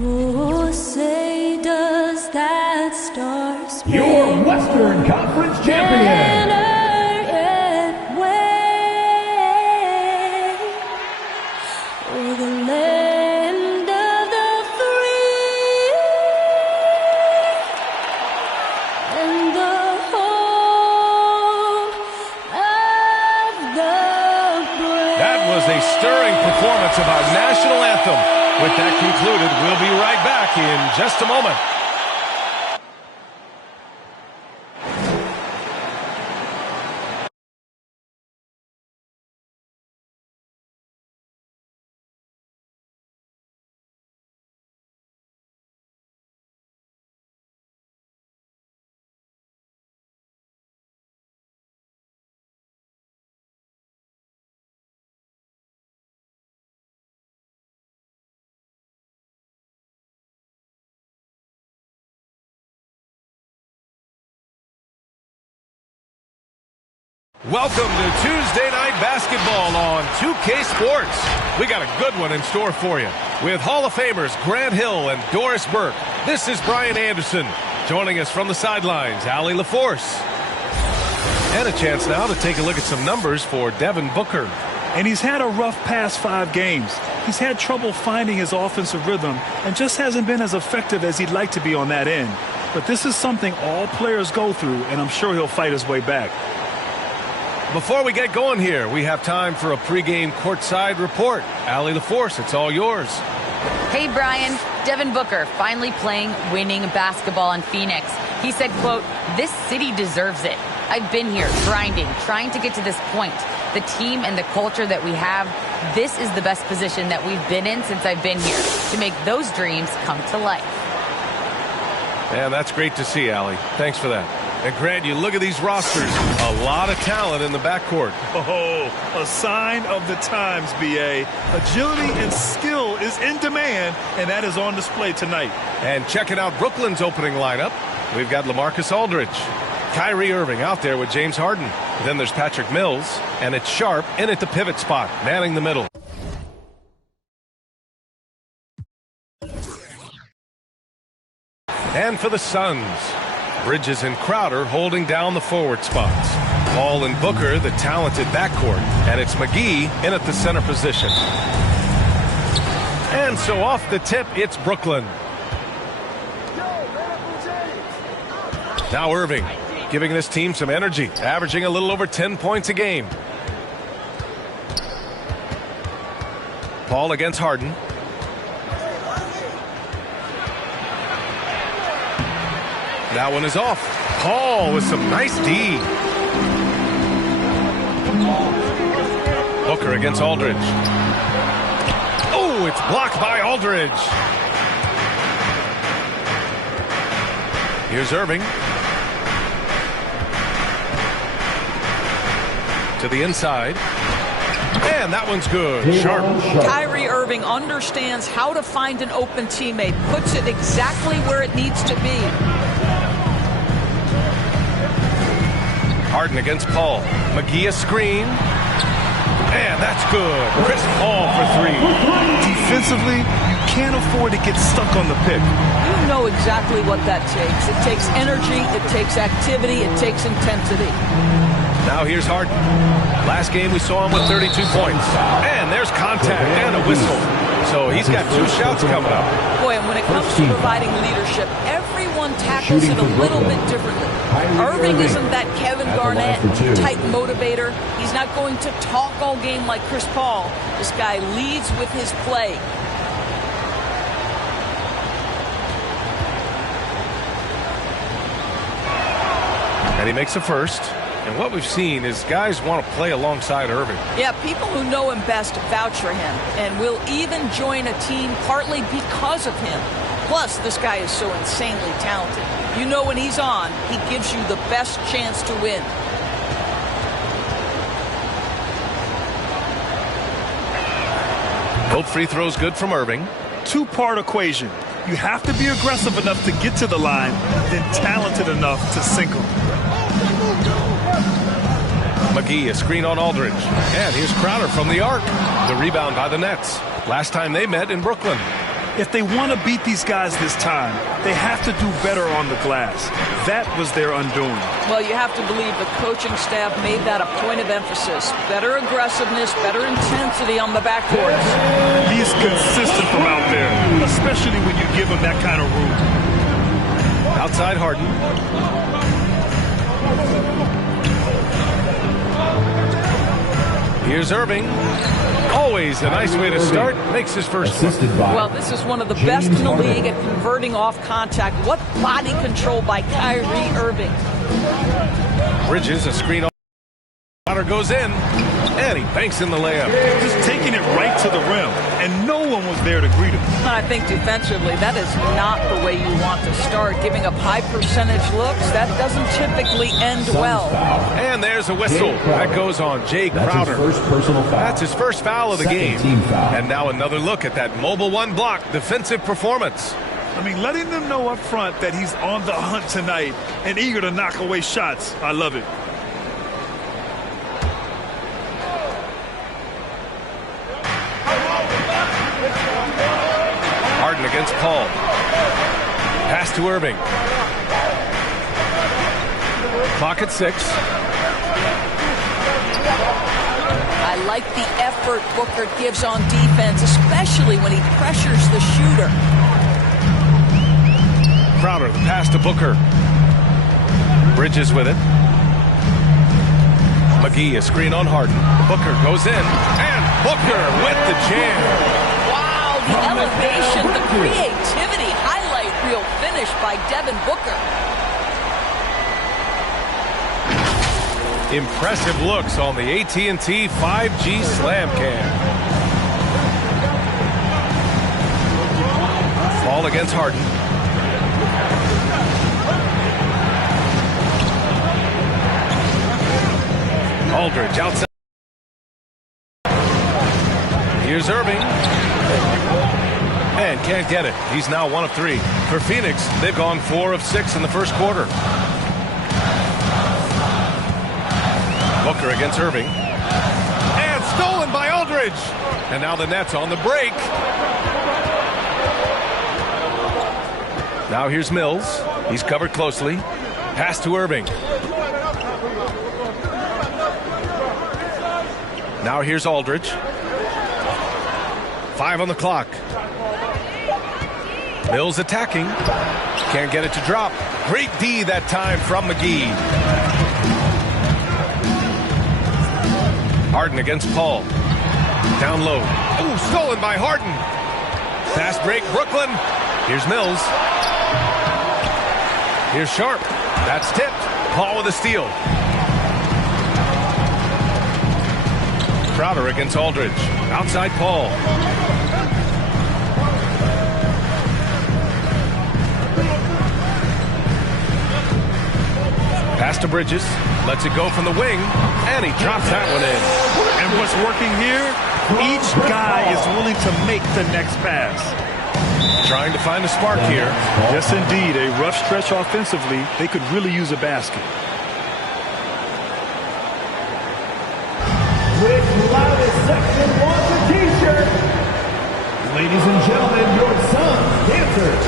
Oh, say does that star span Your Western Conference champion. Oh, the land of the free and the home of the brave. That was a stirring performance of our national anthem. With that concluded, we'll be right back in just a moment. Welcome to Tuesday Night Basketball on 2K Sports. We got a good one in store for you. With Hall of Famers Grant Hill and Doris Burke, this is Brian Anderson. Joining us from the sidelines, Allie LaForce. And a chance now to take a look at some numbers for Devin Booker. And he's had a rough past 5 games. He's had trouble finding his offensive rhythm and just hasn't been as effective as he'd like to be on that end. But this is something all players go through, and I'm sure he'll fight his way back. Before we get going here, we have time for a pregame courtside report. Allie LaForce, it's all yours. Hey, Brian. Devin Booker finally playing winning basketball in Phoenix. He said, quote, "This city deserves it. I've been here grinding, trying to get to this point. The team and the culture that we have, this is the best position that we've been in since I've been here to make those dreams come to life." Man, that's great to see, Allie. Thanks for that. And Grant, you look at these rosters, a lot of talent in the backcourt. Oh, a sign of the times, B.A. Agility and skill is in demand, and that is on display tonight. And checking out Brooklyn's opening lineup, we've got LaMarcus Aldridge, Kyrie Irving out there with James Harden. Then there's Patrick Mills, and it's Sharp in at the pivot spot, manning the middle. And for the Suns, Bridges and Crowder holding down the forward spots. Paul and Booker, the talented backcourt, and it's McGee in at the center position. And so off the tip, it's Brooklyn. Now Irving, giving this team some energy, averaging a little over 10 points a game. Paul against Harden. That one is off. Paul with some nice D. Booker against Aldridge. Oh, it's blocked by Aldridge. Here's Irving. To the inside. And that one's good. Sharp. Kyrie Irving understands how to find an open teammate. Puts it exactly where it needs to be. Harden against Paul. McGee a screen. And that's good. Chris Paul for 3. Defensively, you can't afford to get stuck on the pick. You know exactly what that takes. It takes energy, it takes activity, it takes intensity. Now here's Harden. Last game we saw him with 32 points. And there's contact and a whistle. So he's got 2 shots coming up. Boy, and when it comes to providing leadership, everyone tackles it a little bit differently. Irving isn't that Kevin Garnett type motivator. He's not going to talk all game like Chris Paul. This guy leads with his play. And he makes a first. And what we've seen is guys want to play alongside Irving. Yeah, people who know him best vouch for him and will even join a team partly because of him. Plus, this guy is so insanely talented. You know when he's on, he gives you the best chance to win. Both free throws good from Irving. 2-part equation. You have to be aggressive enough to get to the line, then talented enough to sink them. McGee, a screen on Aldridge. And here's Crowder from the arc. The rebound by the Nets. Last time they met in Brooklyn. If they want to beat these guys this time, they have to do better on the glass. That was their undoing. Well, you have to believe the coaching staff made that a point of emphasis. Better aggressiveness, better intensity on the backboards. He's consistent from out there, especially when you give him that kind of room. Outside Harden. Here's Irving. Always a nice way to start. Makes his first one. Well, this is one of the best in the league at converting off contact. What body control by Kyrie Irving. Bridges, a screen off. Crowder goes in, and he banks in the layup. Just taking it right to the rim, and no one was there to greet him. I think defensively, that is not the way you want to start. Giving up high percentage looks, that doesn't typically end well. And there's a whistle. That goes on Jay Crowder. That's his first foul of the game. And now another look at that mobile one block defensive performance. I mean, letting them know up front that he's on the hunt tonight and eager to knock away shots. I love it. Harden against Paul. Pass to Irving. Clock at 6. I like the effort Booker gives on defense, especially when he pressures the shooter. Crowder, the pass to Booker. Bridges with it. McGee, a screen on Harden. Booker goes in, and Booker with the jam. Wow, the elevation, the creativity, highlight reel finish by Devin Booker. Impressive looks on the AT&T 5G Slam Cam. Ball against Harden. Aldridge outside. Here's Irving. And can't get it. He's now 1 of 3. For Phoenix, they've gone 4 of 6 in the first quarter. Booker against Irving. And stolen by Aldridge. And now the Nets on the break. Now here's Mills. He's covered closely. Pass to Irving. Now here's Aldridge. 5 on the clock. Mills attacking. Can't get it to drop. Great D that time from McGee. Harden against Paul. Down low. Ooh, stolen by Harden. Fast break, Brooklyn. Here's Mills. Here's Sharp. That's tipped. Paul with a steal. Crowder against Aldridge. Outside Paul. Pass to Bridges. Lets it go from the wing. And he drops that one in. And what's working here? Each guy is willing to make the next pass. Trying to find a spark here. Yes, indeed. A rough stretch offensively. They could really use a basket. With loudest section wants a t-shirt. Ladies and gentlemen, your son's dancers.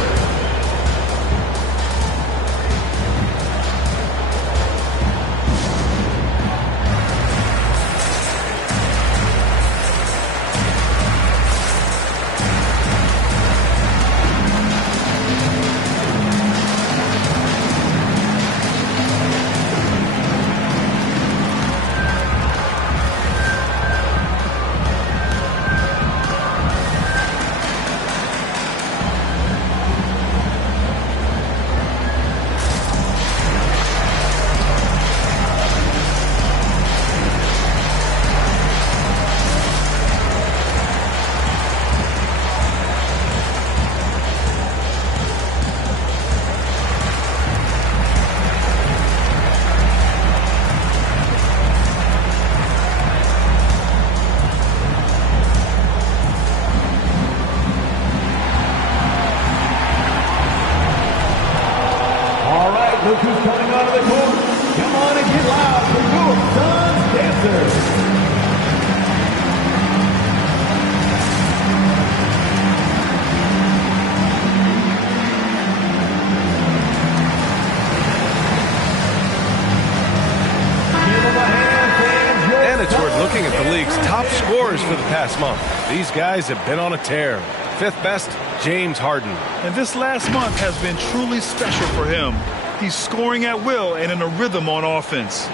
month. These guys have been on a tear. 5th best, James Harden. And this last month has been truly special for him. He's scoring at will and in a rhythm on offense.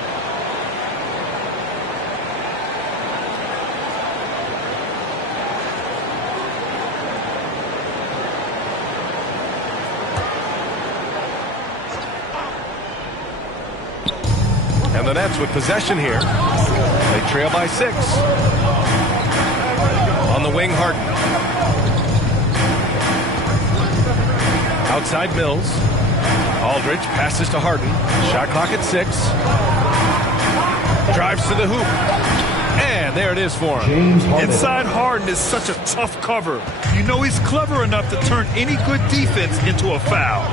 And the Nets with possession here. They trail by 6. On the wing, Harden. Outside Mills. Aldridge passes to Harden. Shot clock at 6. Drives to the hoop. And there it is for him. Inside Harden is such a tough cover. You know he's clever enough to turn any good defense into a foul.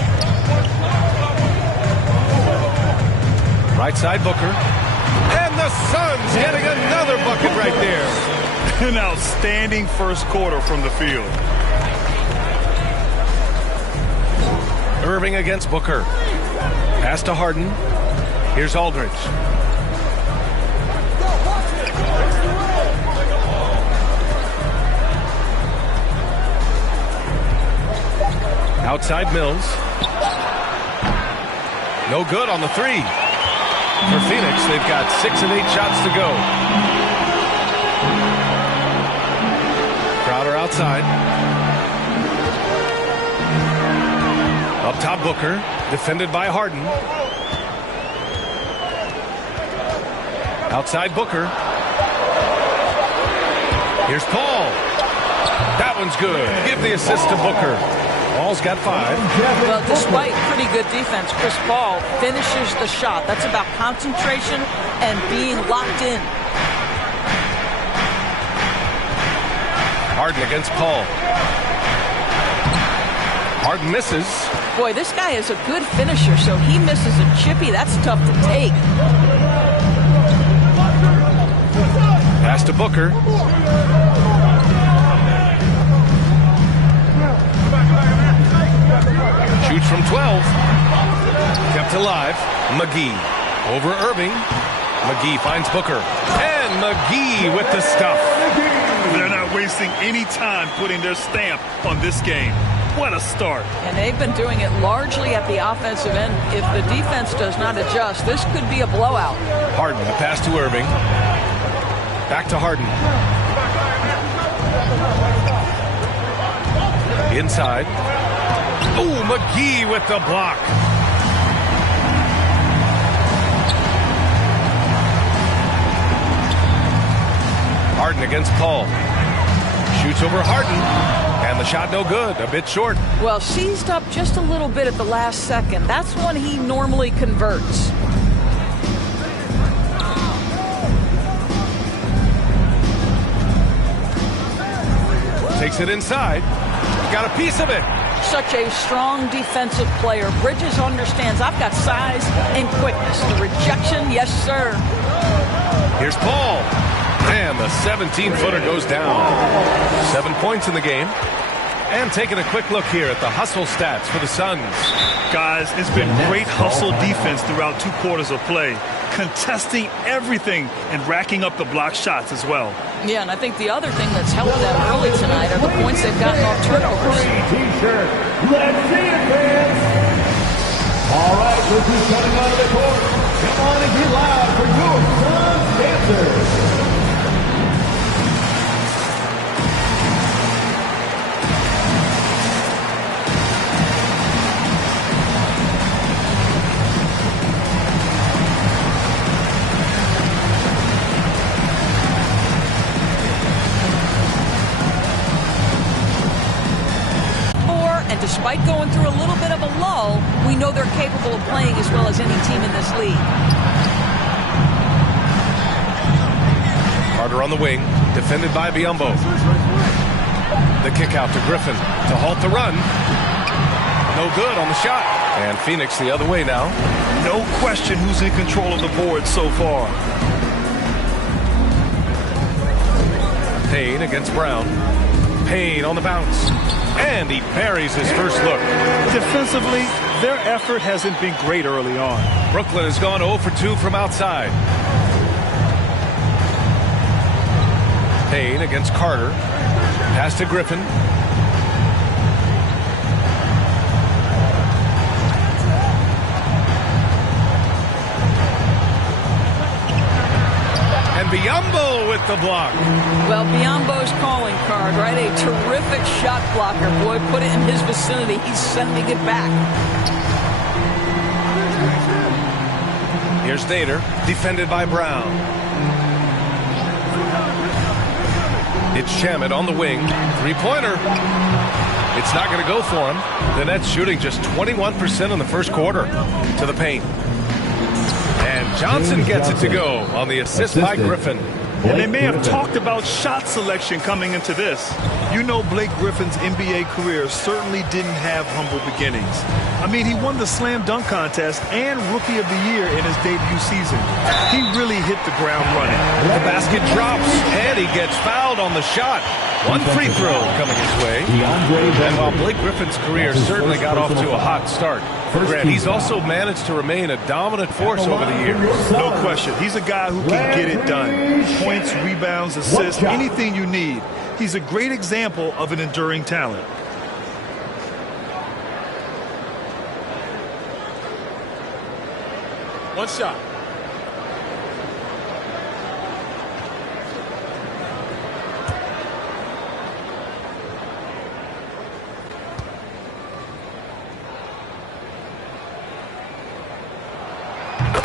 Right side Booker. And the Suns getting another bucket right there. An outstanding first quarter from the field. Irving against Booker. Pass to Harden. Here's Aldridge. Outside Mills. No good on the 3. For Phoenix, they've got 6 of 8 shots to go. Crowder outside. Up top, Booker, defended by Harden. Outside Booker. Here's Paul. That one's good. Give the assist to Booker. Paul's got 5. Well, despite pretty good defense, Chris Paul finishes the shot. That's about concentration and being locked in. Harden against Paul. Harden misses. Boy, this guy is a good finisher, so he misses a chippy. That's tough to take. Pass to Booker. Shoots from 12. Kept alive. McGee over Irving. McGee finds Booker. And McGee with the stuff. They're not wasting any time putting their stamp on this game. What a start. And they've been doing it largely at the offensive end. If the defense does not adjust, this could be a blowout. Harden, a pass to Irving. Back to Harden. Inside. Oh, McGee with the block. Harden against Paul. Shoots over Harden. And the shot no good. A bit short. Well, seized up just a little bit at the last second. That's when he normally converts. Takes it inside. Got a piece of it. Such a strong defensive player. Bridges understands I've got size and quickness. The rejection, yes, sir. Here's Paul. And the 17-footer goes down. 7 points in the game. And taking a quick look here at the hustle stats for the Suns. Guys, it's been great hustle defense throughout 2 quarters of play. Contesting everything and racking up the block shots as well. Yeah, and I think the other thing that's helped them early tonight are the points they've gotten off turnovers. T-shirt. Let's see it, fans. All right, this is coming onto the court. Come on and get loud for your Suns dancers. Despite going through a little bit of a lull, we know they're capable of playing as well as any team in this league. Carter on the wing, defended by Biyombo. The kick out to Griffin to halt the run. No good on the shot. And Phoenix the other way now. No question who's in control of the board so far. Payne against Brown. Payne on the bounce. And he buries his first look. Defensively, their effort hasn't been great early on. Brooklyn has gone 0 for 2 from outside. Payne against Carter. Pass to Griffin. And Biyombo with the block. Well, Biyombo's calling card, right? A terrific shot blocker. Boy, put it in his vicinity. He's sending it back. Here's Nader, defended by Brown. It's Shamet on the wing. Three-pointer. It's not going to go for him. The Nets shooting just 21% in the first quarter. To the paint. And Johnson gets it to go on the assist by Griffin. And they may have talked about shot selection coming into this. You know, Blake Griffin's NBA career certainly didn't have humble beginnings. I mean, he won the slam dunk contest and Rookie of the Year in his debut season. He really hit the ground running. The basket drops, and he gets fouled on the shot. One free throw coming his way. And while Blake Griffin's career certainly got off to a hot start, Grant, he's also managed to remain a dominant force over the years. No question. He's a guy who can get it done. Points, rebounds, assists, anything you need. He's a great example of an enduring talent. One shot.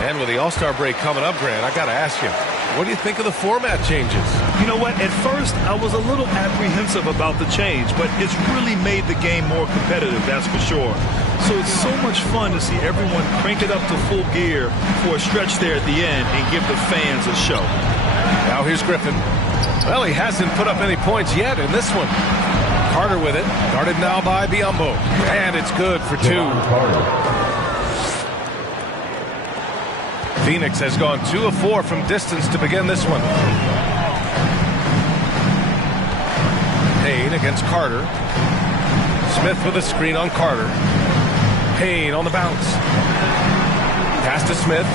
And with the All-Star break coming up, Grant, I got to ask you, what do you think of the format changes? You know what? At first, I was a little apprehensive about the change, but it's really made the game more competitive, that's for sure. So it's so much fun to see everyone crank it up to full gear for a stretch there at the end and give the fans a show. Now here's Griffin. Well, he hasn't put up any points yet in this one. Carter with it. Guarded now by Biyombo. And it's good for two. Phoenix has gone 2 of 4 from distance to begin this one. Payne against Carter. Smith with a screen on Carter. Payne on the bounce. Pass to Smith.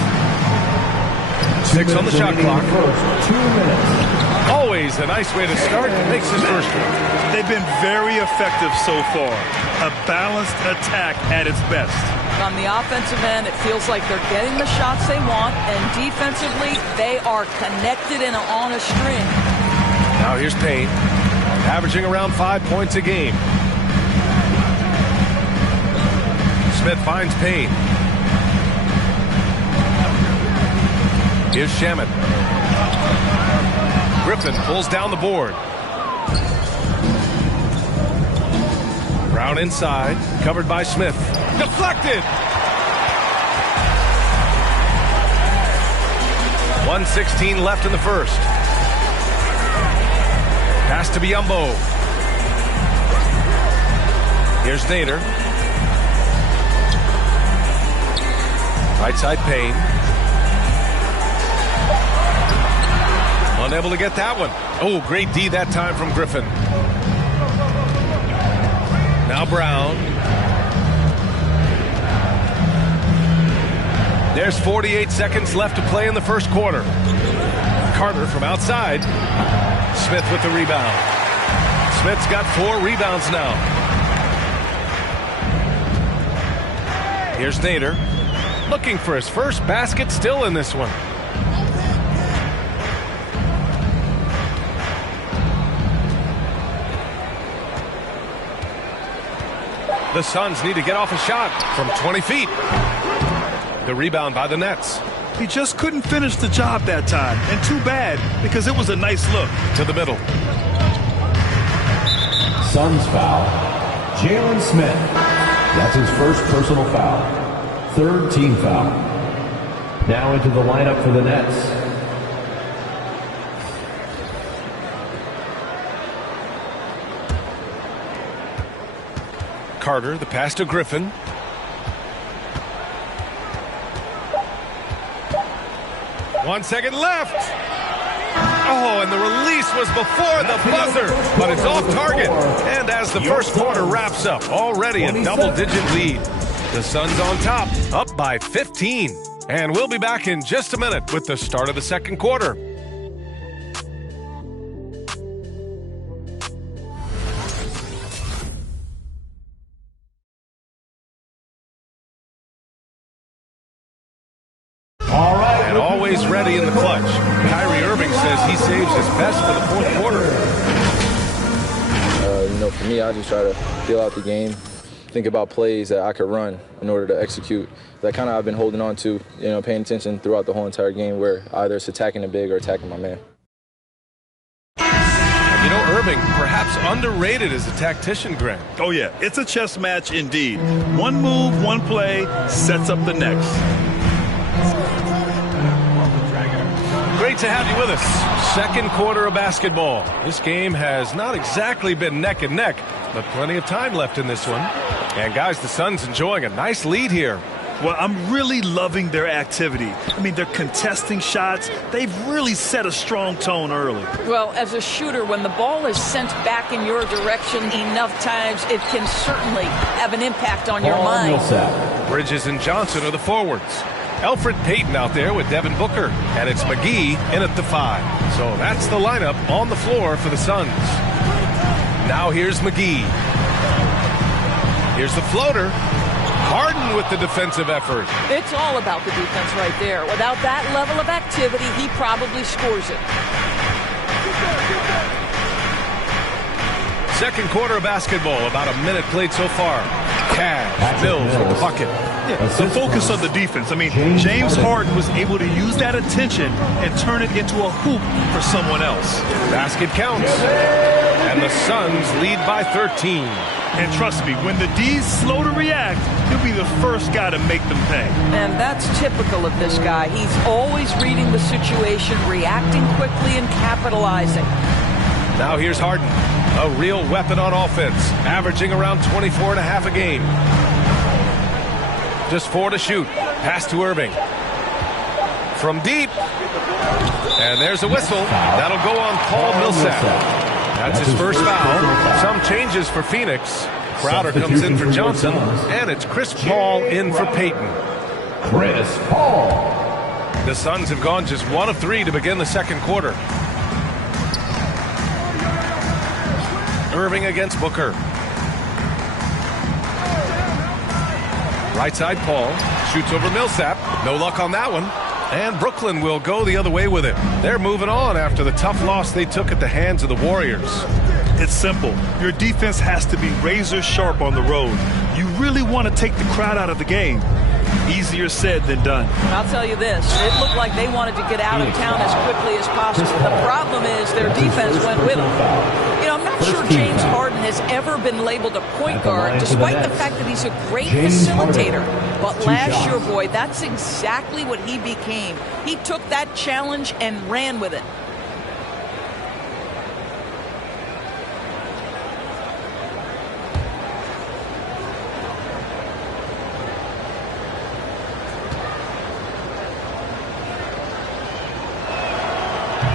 6 on the shot clock. 2 minutes. Always a nice way to start. Makes his first one. They've been very effective so far. A balanced attack at its best. On the offensive end, it feels like they're getting the shots they want, and defensively, they are connected and on a string. Now here's Payne, averaging around 5 points a game. Smith finds Payne. Here's Shamet. Griffin pulls down the board. Brown inside, covered by Smith. Deflected! 1:16 left in the first. Pass to Biyombo. Here's Nader. Right side Payne. Unable to get that one. Oh, great D that time from Griffin. Now Brown. There's 48 seconds left to play in the first quarter. Carter from outside. Smith with the rebound. Smith's got 4 rebounds now. Here's Nader. Looking for his first basket still in this one. The Suns need to get off a shot from 20 feet. The rebound by the Nets. He just couldn't finish the job that time, and too bad, because it was a nice look. To the middle. Suns foul. Jalen Smith. That's his first personal foul. 3rd team foul. Now into the lineup for the Nets. Carter, the pass to Griffin. One second left. Oh, and the release was before the buzzer, but it's off target. And as the first quarter wraps up, already a double-digit lead. The Suns on top, up by 15. And we'll be back in just a minute with the start of the second quarter. ready in the clutch. Kyrie Irving says he saves his best for the fourth quarter. For me, I just try to feel out the game, think about plays that I could run in order to execute. That kind of I've been holding on to, paying attention throughout the whole entire game where either it's attacking the big or attacking my man. Irving, perhaps underrated as a tactician, Grant. Oh, yeah. It's a chess match indeed. One move, one play sets up the next. Great to have you with us. Second quarter of basketball. This game has not exactly been neck and neck, but plenty of time left in this one. And, guys, the Suns enjoying a nice lead here. Well, I'm really loving their activity. I mean, they're contesting shots. They've really set a strong tone early. Well, as a shooter, when the ball is sent back in your direction enough times, it can certainly have an impact on your mind. Bridges and Johnson are the forwards. Elfrid Payton out there with Devin Booker. And it's McGee in at the 5. So that's the lineup on the floor for the Suns. Now here's McGee. Here's the floater. Harden with the defensive effort. It's all about the defense right there. Without that level of activity, he probably scores it. Second quarter of basketball, about a minute played so far. Cash, Mills with the bucket. Yeah, the focus of the defense. I mean, James Harden was able to use that attention and turn it into a hoop for someone else. Basket counts. And the Suns lead by 13. And trust me, when the D's slow to react, he'll be the first guy to make them pay. And that's typical of this guy. He's always reading the situation, reacting quickly, and capitalizing. Now here's Harden, a real weapon on offense, averaging around 24.5 a game. Just 4 to shoot. Pass to Irving. From deep. And there's a whistle. That'll go on Paul Millsap. That's his first foul. Some changes for Phoenix. Crowder comes in for Johnson, and it's Chris Paul in for Payton. Chris Paul. The Suns have gone just 1 of 3 to begin the second quarter. Irving against Booker. Right side Paul. Shoots over Millsap. No luck on that one. And Brooklyn will go the other way with it. They're moving on after the tough loss they took at the hands of the Warriors. It's simple. Your defense has to be razor sharp on the road. You really want to take the crowd out of the game. Easier said than done. I'll tell you this. It looked like they wanted to get out of town as quickly as possible. The problem is their defense went with them. I'm not sure James Harden has ever been labeled a point guard, despite the fact that he's a great facilitator. But last year, boy, that's exactly what he became. He took that challenge and ran with it.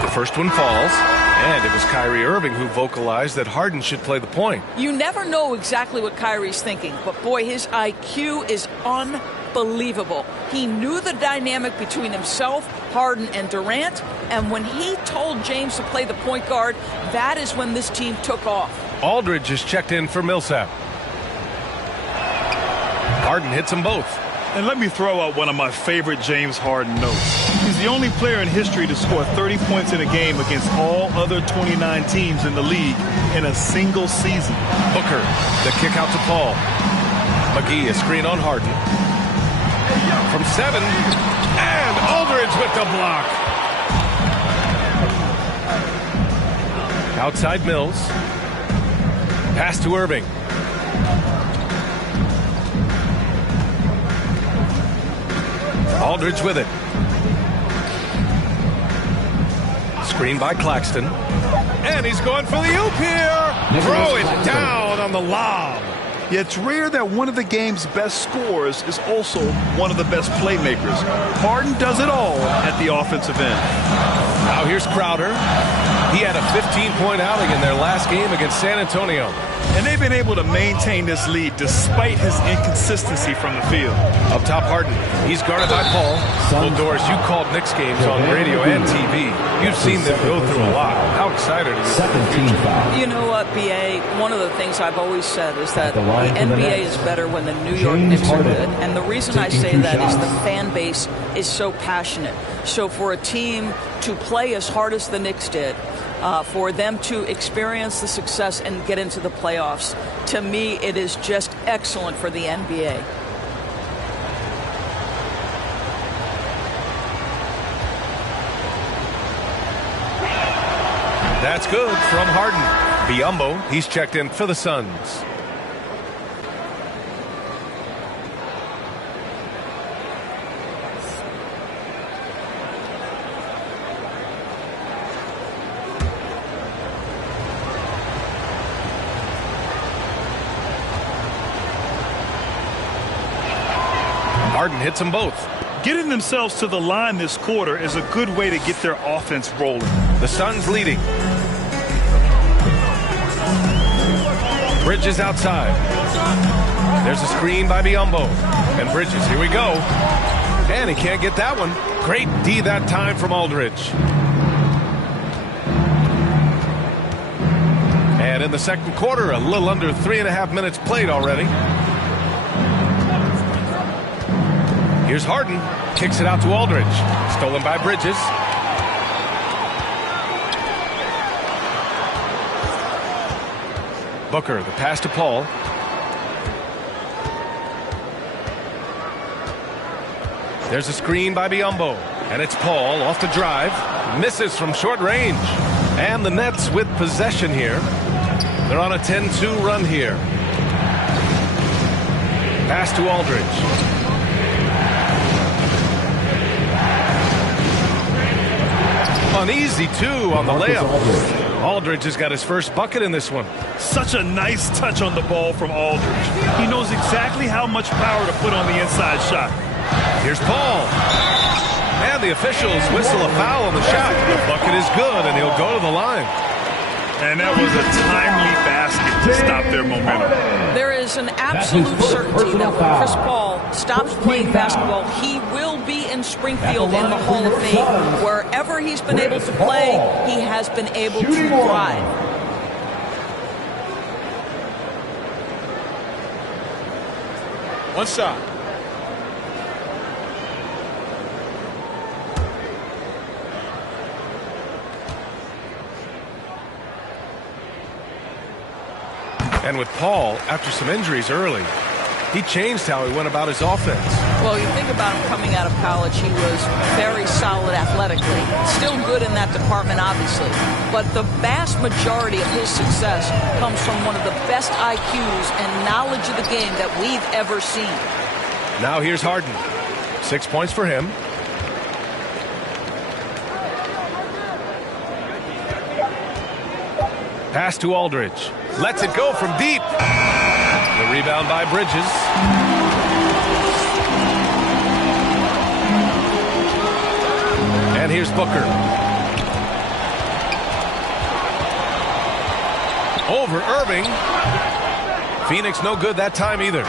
The first one falls, and it was Kyrie Irving who vocalized that Harden should play the point. You never know exactly what Kyrie's thinking, but boy, his IQ is unbelievable. He knew the dynamic between himself, Harden, and Durant, and when he told James to play the point guard, that is when this team took off. Aldridge is checked in for Millsap. Harden hits them both. And let me throw out one of my favorite James Harden notes. He's the only player in history to score 30 points in a game against all other 29 teams in the league in a single season. Booker, the kick out to Paul. McGee, a screen on Harden. From 7, and Aldridge with the block. Outside Mills. Pass to Irving. Aldridge with it. Screen by Claxton. And he's going for the oop here. Throw it down on the lob. Yeah, it's rare that one of the game's best scorers is also one of the best playmakers. Harden does it all at the offensive end. Now here's Crowder. He had a 15-point outing in their last game against San Antonio. And they've been able to maintain this lead despite his inconsistency from the field. Up top, Harden. He's guarded by Paul. Well, Doris, you called Knicks games on radio and TV. You've seen them go through a lot. How How excited are you? Second team foul. You know what, BA? One of the things I've always said is that the NBA is better when the New York Knicks are good. And the reason I say that is the fan base is so passionate. So for a team to play as hard as the Knicks did, for them to experience the success and get into the playoffs, to me, it is just excellent for the NBA. That's good from Harden. Biyombo, he's checked in for the Suns. Harden hits them both. Getting themselves to the line this quarter is a good way to get their offense rolling. The Suns leading. Bridges outside. There's a screen by Biyombo. And Bridges, here we go. And he can't get that one. Great D that time from Aldridge. And in the second quarter, a little under 3.5 minutes played already. Here's Harden. Kicks it out to Aldridge. Stolen by Bridges. Booker, the pass to Paul. There's a screen by Biyombo. And it's Paul off the drive. Misses from short range. And the Nets with possession here. They're on a 10-2 run here. Pass to Aldridge. Uneasy, too, on the layup. Aldridge has got his first bucket in this one. Such a nice touch on the ball from Aldridge. He knows exactly how much power to put on the inside shot. Here's Paul. And the officials whistle a foul on the shot. The bucket is good, and he'll go to the line. And that was a timely basket to stop their momentum. There is an absolute certainty that when Chris Paul stops playing basketball, he will be in Springfield in the Hall of Fame. Wherever he's been able to play, he has been able to thrive. One shot. And with Paul, after some injuries early, he changed how he went about his offense. Well, you think about him coming out of college, he was very solid athletically. Still good in that department, obviously. But the vast majority of his success comes from one of the best IQs and knowledge of the game that we've ever seen. Now here's Harden. 6 points for him. Pass to Aldridge. Lets it go from deep. The rebound by Bridges. And here's Booker. Over Irving. Phoenix no good that time either.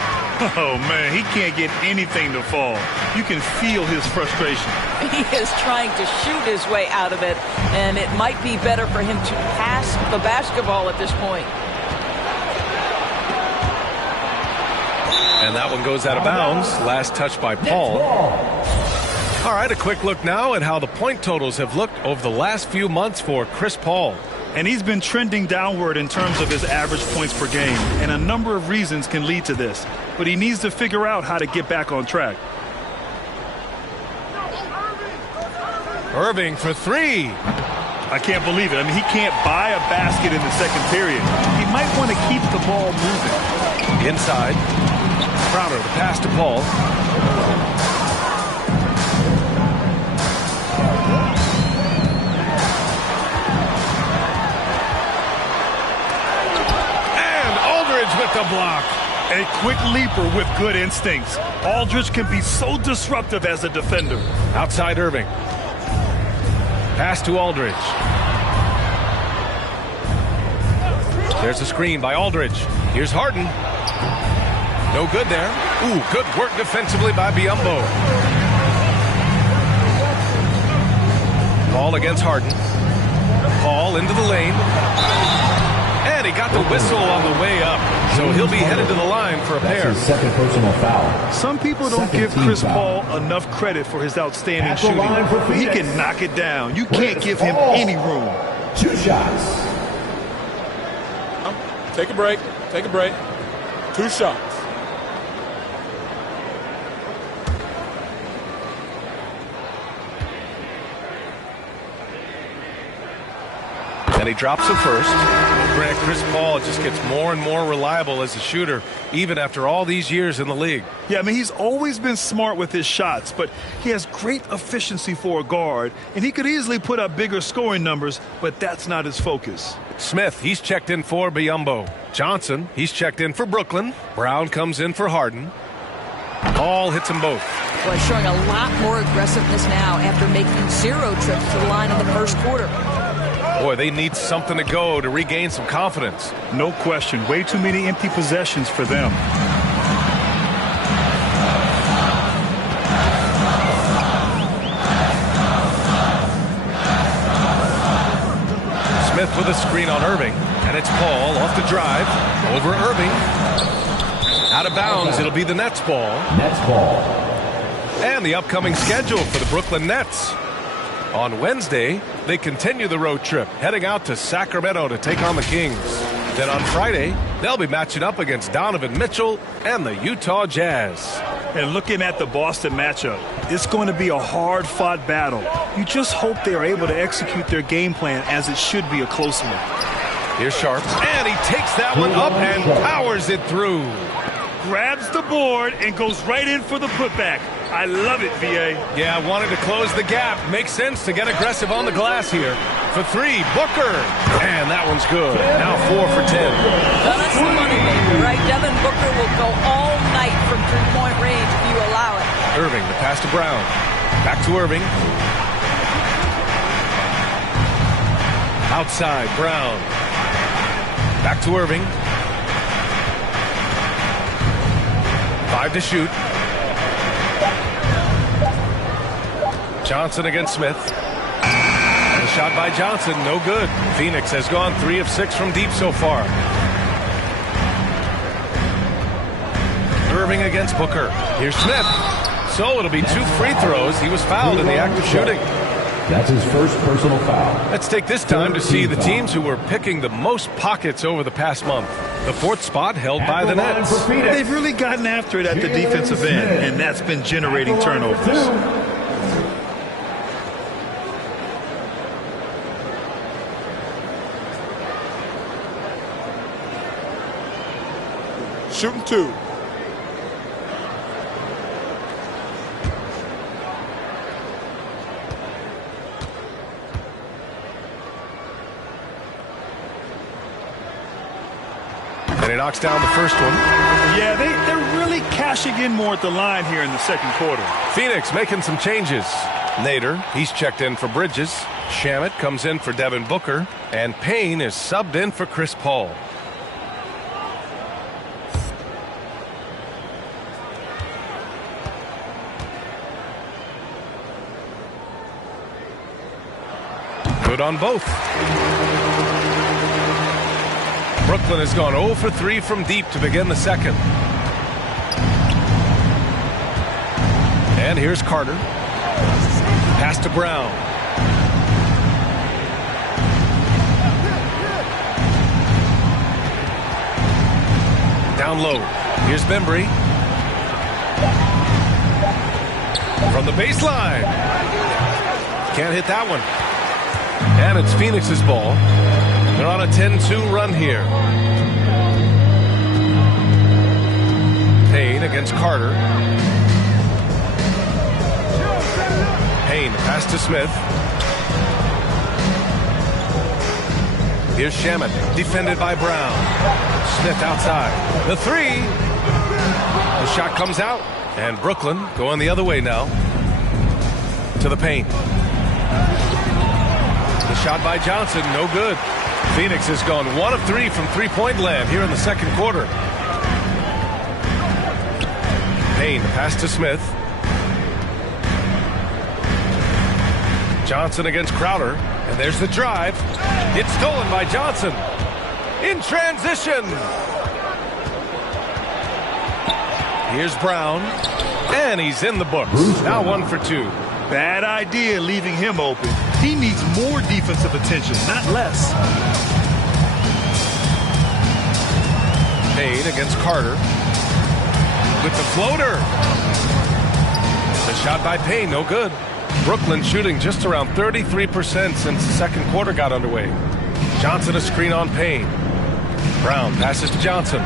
Oh, man, he can't get anything to fall. You can feel his frustration. He is trying to shoot his way out of it, and it might be better for him to pass the basketball at this point. And that one goes out of bounds. Last touch by Paul. All right, a quick look now at how the point totals have looked over the last few months for Chris Paul. And he's been trending downward in terms of his average points per game. And a number of reasons can lead to this. But he needs to figure out how to get back on track. Irving for three. I can't believe it. I mean, he can't buy a basket in the second period. He might want to keep the ball moving. Inside. Crowder, the pass to Paul. And Aldridge with the block. A quick leaper with good instincts. Aldridge can be so disruptive as a defender. Outside Irving. Pass to Aldridge. There's a screen by Aldridge. Here's Harden. No good there. Ooh, good work defensively by Biyombo. Paul against Harden. Paul ball into the lane. And he got the whistle on the way up. So he'll be headed to the line for a pair. That's his second personal foul. Some people don't give Chris Paul enough credit for his outstanding shooting. But he can knock it down. You can't give him any room. 2 shots. Take a break. Take a break. 2 shots. And he drops it first. Grant, Chris Paul just gets more and more reliable as a shooter, even after all these years in the league. Yeah, I mean, he's always been smart with his shots, but he has great efficiency for a guard, and he could easily put up bigger scoring numbers, but that's not his focus. Smith, he's checked in for Biyombo. Johnson, he's checked in for Brooklyn. Brown comes in for Harden. All hits them both. Well, showing a lot more aggressiveness now after making 0 trips to the line in the first quarter. Boy, they need something to go to regain some confidence. No question. Way too many empty possessions for them. Smith with a screen on Irving. And it's Paul off the drive. Over Irving. Out of bounds. It'll be the Nets ball. Nets ball. And the upcoming schedule for the Brooklyn Nets. On Wednesday, they continue the road trip, heading out to Sacramento to take on the Kings. Then on Friday, they'll be matching up against Donovan Mitchell and the Utah Jazz. And looking at the Boston matchup, it's going to be a hard-fought battle. You just hope they are able to execute their game plan as it should be a close one. Here's Sharp, and he takes that one up and powers it through. Grabs the board and goes right in for the putback. I love it, VA. Yeah, wanted to close the gap. Makes sense to get aggressive on the glass here. For 3, Booker. And that one's good. Now 4 for 10. Now that's the money maker, right? Devin Booker will go all night from 3-point range if you allow it. Irving, the pass to Brown. Back to Irving. Outside, Brown. Back to Irving. 5 to shoot. Johnson against Smith. And a shot by Johnson, no good. Phoenix has gone 3 of 6 from deep so far. Irving against Booker. Here's Smith. So it'll be 2 free throws. He was fouled in the act of shooting. That's his first personal foul. Let's take this time to see the teams who were picking the most pockets over the past month. The 4th spot held by the Nets. They've really gotten after it at the defensive end, and that's been generating turnovers. Shooting 2. And he knocks down the first one. Yeah, they're really cashing in more at the line here in the second quarter. Phoenix making some changes. Nader, he's checked in for Bridges. Shamet comes in for Devin Booker. And Payne is subbed in for Chris Paul. Good on both. Brooklyn has gone 0 for 3 from deep to begin the second. And here's Carter. Pass to Brown. Down low. Here's Bembry. From the baseline. Can't hit that one. And it's Phoenix's ball. They're on a 10-2 run here. Payne against Carter. Payne, pass to Smith. Here's Shamet, defended by Brown. Smith outside. The 3. The shot comes out. And Brooklyn going the other way now. To the paint. The shot by Johnson, no good. Phoenix has gone 1 of 3 from 3-point land here in the second quarter. Payne, pass to Smith. Johnson against Crowder. And there's the drive. It's stolen by Johnson. In transition. Here's Brown. And he's in the books. Now 1 for 2. Bad idea leaving him open. He needs more defensive attention, not less. Payne against Carter. With the floater. The shot by Payne, no good. Brooklyn shooting just around 33% since the second quarter got underway. Johnson a screen on Payne. Brown passes to Johnson.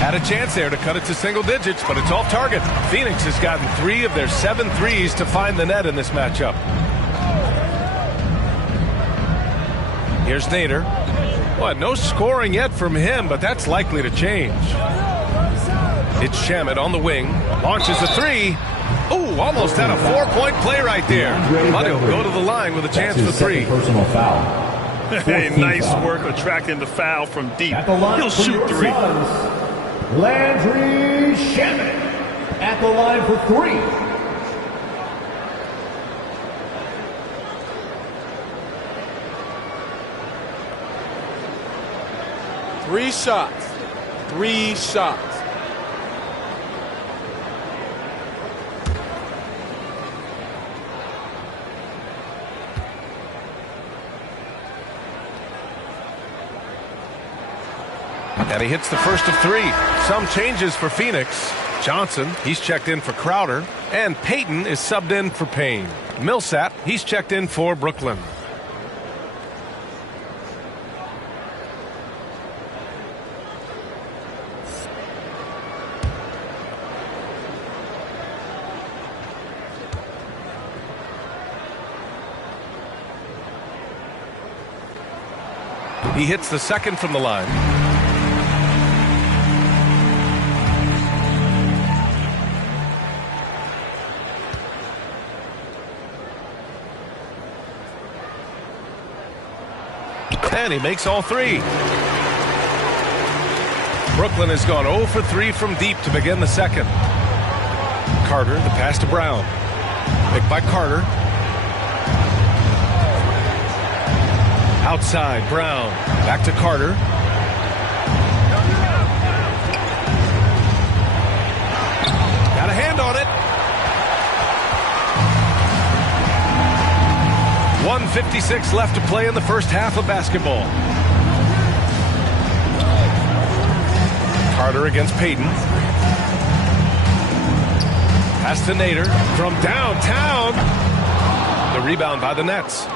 Had a chance there to cut it to single digits, but it's off target. Phoenix has gotten 3 of their 7 threes to find the net in this matchup. Here's Nader. Well, no scoring yet from him, but that's likely to change. It's Shamet on the wing. Launches a 3. Oh, almost had a 4-point play right there. But he'll go to the line with a chance for 3. Personal foul. Hey, nice work attracting the foul from deep. He'll shoot 3. Landry Shamet at the line for 3. Three shots. 3 shots. And he hits the first of 3. Some changes for Phoenix. Johnson, he's checked in for Crowder. And Payton is subbed in for Payne. Millsap, he's checked in for Brooklyn. He hits the second from the line. And he makes all 3. Brooklyn has gone 0 for 3 from deep to begin the second. Carter, the pass to Brown. Picked by Carter. Outside, Brown. Back to Carter. Got a hand on it. 1:56 left to play in the first half of basketball. Carter against Payton. Pass to Nader from downtown. The rebound by the Nets.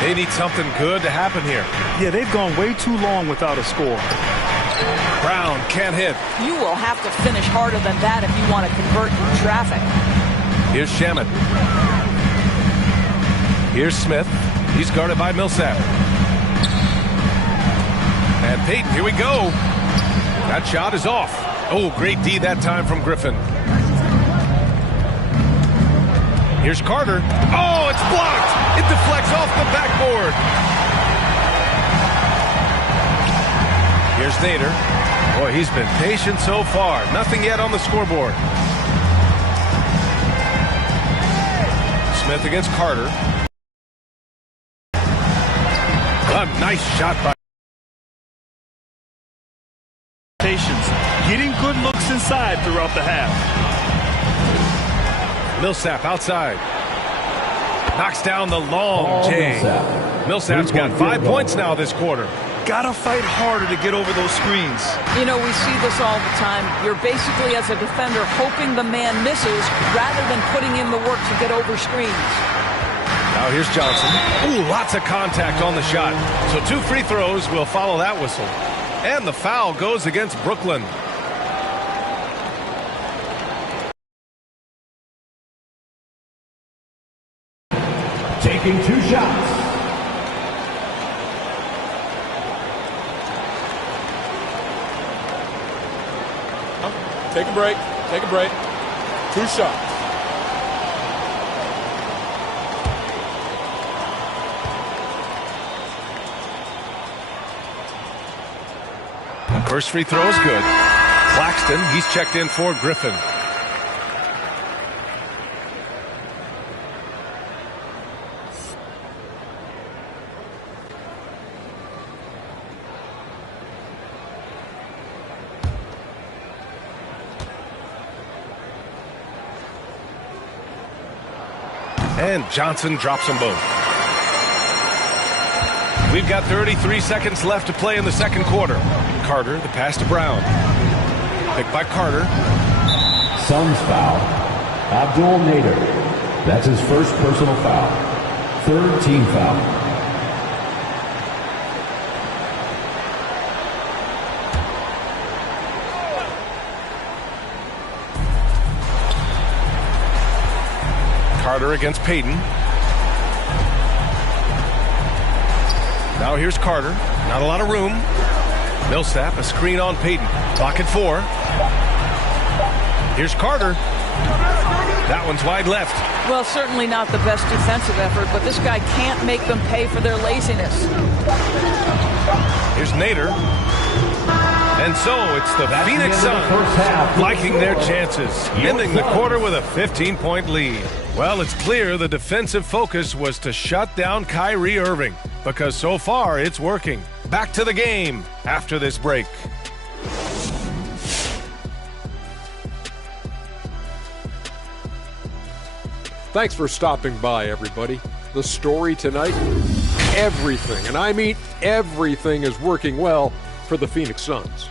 They need something good to happen here. Yeah, they've gone way too long without a score. Brown can't hit. You will have to finish harder than that if you want to convert in traffic. Here's Shamet. Here's Smith. He's guarded by Millsap. And Payton, here we go. That shot is off. Oh, great D that time from Griffin. Here's Carter. Oh, it's blocked. It deflects off the backboard. Here's Nader. Boy, he's been patient so far. Nothing yet on the scoreboard. Smith against Carter. A nice shot by Patience, getting good looks inside throughout the half. Millsap outside. Knocks down the long J. Millsap's got 5 points now this quarter. Gotta fight harder to get over those screens. You know, we see this all the time. You're basically, as a defender, hoping the man misses rather than putting in the work to get over screens. Now here's Johnson. Ooh, lots of contact on the shot. So 2 free throws will follow that whistle. And the foul goes against Brooklyn. Taking 2 shots. Take a break. Take a break. 2 shots. First free throw is good. Claxton, he's checked in for Griffin. And Johnson drops them both. We've got 33 seconds left to play in the second quarter. Carter, the pass to Brown. Picked by Carter. Suns foul. Abdul Nader. That's his first personal foul. Third team foul. Carter against Payton. Now here's Carter. Not a lot of room. Millsap, a screen on Payton. Clock at 4. Here's Carter. That one's wide left. Well, certainly not the best defensive effort, but this guy can't make them pay for their laziness. Here's Nader. And so it's the Phoenix Suns liking their chances, ending the quarter with a 15-point lead. Well, it's clear the defensive focus was to shut down Kyrie Irving, because so far it's working. Back to the game after this break. Thanks for stopping by, everybody. The story tonight, everything, and I mean everything, is working well for the Phoenix Suns.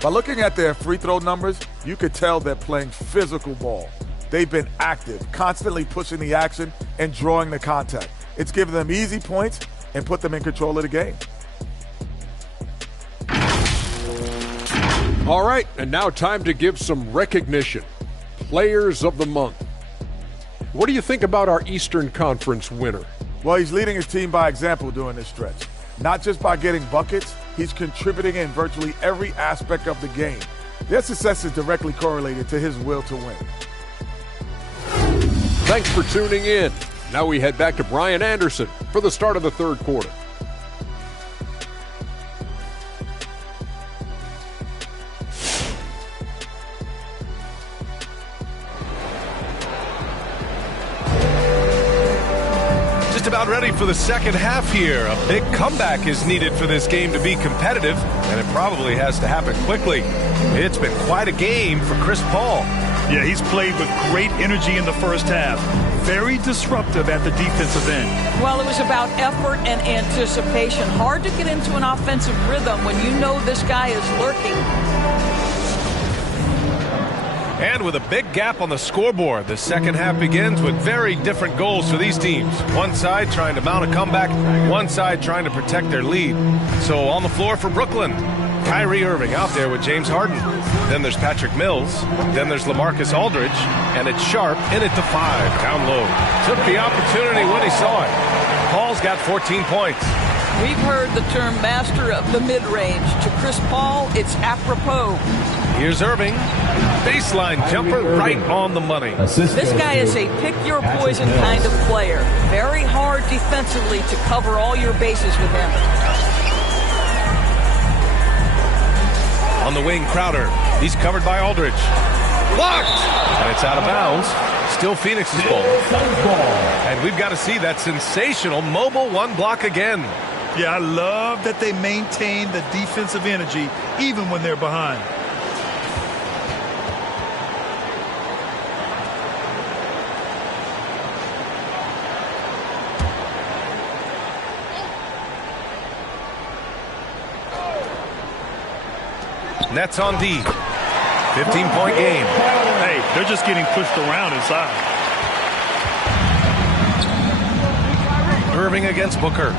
By looking at their free throw numbers, you could tell they're playing physical ball. They've been active, constantly pushing the action and drawing the contact. It's given them easy points and put them in control of the game. All right, and now time to give some recognition. Players of the Month. What do you think about our Eastern Conference winner? Well, he's leading his team by example during this stretch. Not just by getting buckets, he's contributing in virtually every aspect of the game. Their success is directly correlated to his will to win. Thanks for tuning in. Now we head back to Brian Anderson for the start of the third quarter. Just about ready for the second half here. A big comeback is needed for this game to be competitive, and it probably has to happen quickly. It's been quite a game for Chris Paul. Yeah, he's played with great energy in the first half. Very disruptive at the defensive end. Well, it was about effort and anticipation. Hard to get into an offensive rhythm when you know this guy is lurking. And with a big gap on the scoreboard, the second half begins with very different goals for these teams. One side trying to mount a comeback, one side trying to protect their lead. So on the floor for Brooklyn, Kyrie Irving out there with James Harden. Then there's Patrick Mills. Then there's LaMarcus Aldridge. And it's Sharp in it to 5, down low. Took the opportunity when he saw it. Paul's got 14 points. We've heard the term master of the mid-range. To Chris Paul, it's apropos. Here's Irving. Baseline jumper right on the money. This guy is a pick-your-poison kind of player. Very hard defensively to cover all your bases with him. On the wing, Crowder. He's covered by Aldridge. Blocked! And it's out of bounds. Still Phoenix's ball. And we've got to see that sensational mobile one block again. Yeah, I love that they maintain the defensive energy even when they're behind. Nets on D. 15-point game. Hey, they're just getting pushed around inside. Irving against Booker.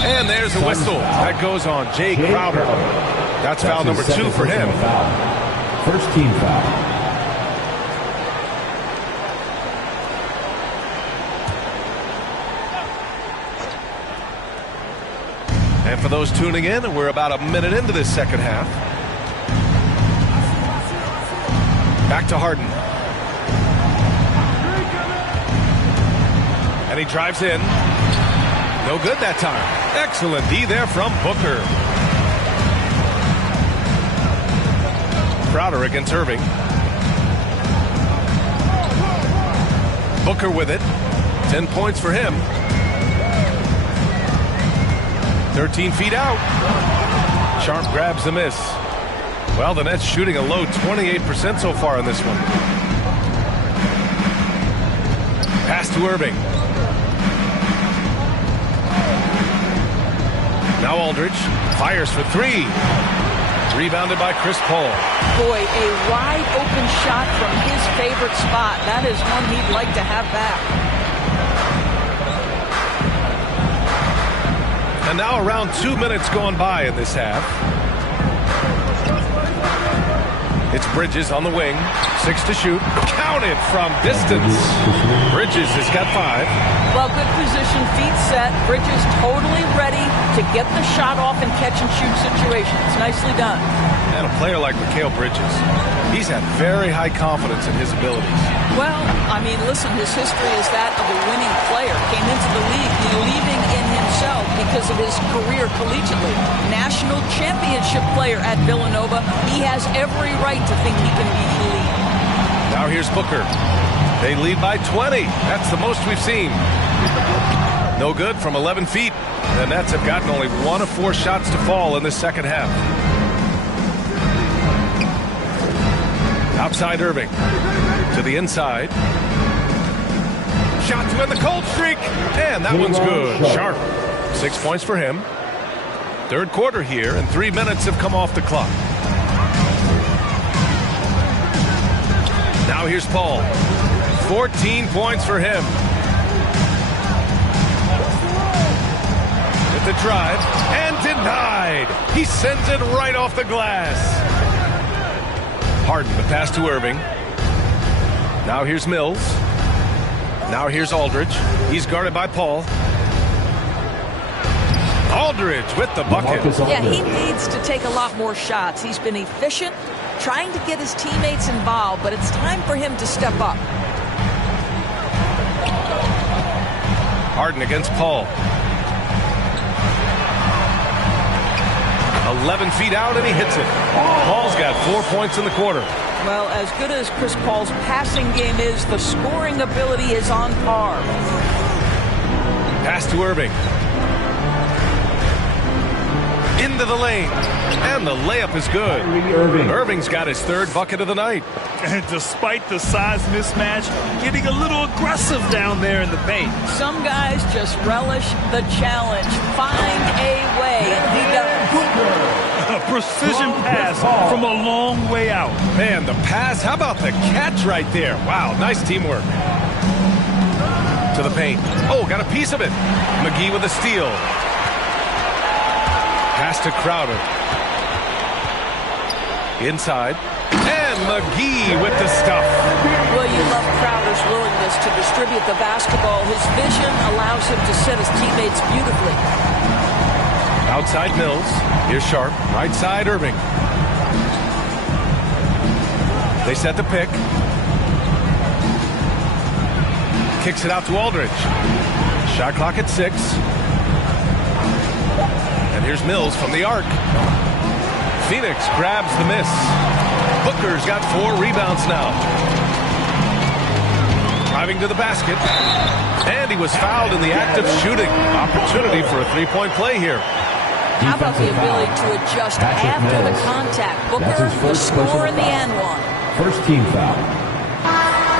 And there's a whistle. That goes on Jay Crowder. That's foul number 2 for him. First team foul. And for those tuning in, we're about a minute into this second half. Back to Harden. And he drives in. No good that time. Excellent D there from Booker. Crowder against Irving. Booker with it. 10 points for him. 13 feet out. Sharp grabs the miss. Well, the Nets shooting a low 28% so far in this one. Pass to Irving. Now Aldridge fires for three. Rebounded by Chris Paul. Boy, a wide open shot from his favorite spot. That is one he'd like to have back. And now around 2 minutes gone by in this half. It's Bridges on the wing. 6 to shoot. Counted from distance. Bridges has got 5. Well, good position, feet set. Bridges totally ready to get the shot off in catch-and-shoot situations. Nicely done. And a player like Mikal Bridges, he's had very high confidence in his abilities. Well, I mean, listen, his history is that of a winning player. Came into the league believing in himself because of his career collegiately. National championship player at Villanova. He has every right to think he can be elite. Now here's Booker. They lead by 20. That's the most we've seen. No good from 11 feet. The Nets have gotten only 1 of 4 shots to fall in this second half. Outside Irving. To the inside. Shot to end the cold streak. And that one's good. Sharp. 6 points for him. Third quarter here, and 3 minutes have come off the clock. Now here's Paul. 14 points for him. With the drive, and denied. He sends it right off the glass. Harden, the pass to Irving. Now here's Mills. Now here's Aldridge. He's guarded by Paul. Aldridge with the bucket. Yeah, he needs to take a lot more shots. He's been efficient, trying to get his teammates involved, but it's time for him to step up. Harden against Paul. 11 feet out, and he hits it. Paul's got 4 points in the quarter. Well, as good as Chris Paul's passing game is, the scoring ability is on par. Pass to Irving. Into the lane. And the layup is good. Irving's got his 3rd bucket of the night. And despite the size mismatch, getting a little aggressive down there in the paint. Some guys just relish the challenge. Find a way. And he does. A precision pass from a long way out. Man, the pass. How about the catch right there? Wow, nice teamwork. To the paint. Oh, got a piece of it. McGee with a steal. Pass to Crowder. Inside. And McGee with the stuff. Well, you love Crowder's willingness to distribute the basketball. His vision allows him to set his teammates beautifully. Outside Mills. Here's Sharp. Right side Irving. They set the pick. Kicks it out to Aldridge. Shot clock at 6. And here's Mills from the arc. Phoenix grabs the miss. Booker's got 4 rebounds now. Driving to the basket. And he was fouled in the act of shooting. Opportunity for a 3-point play here. How about the ability to adjust after the contact? Booker will score in the and one. First team foul.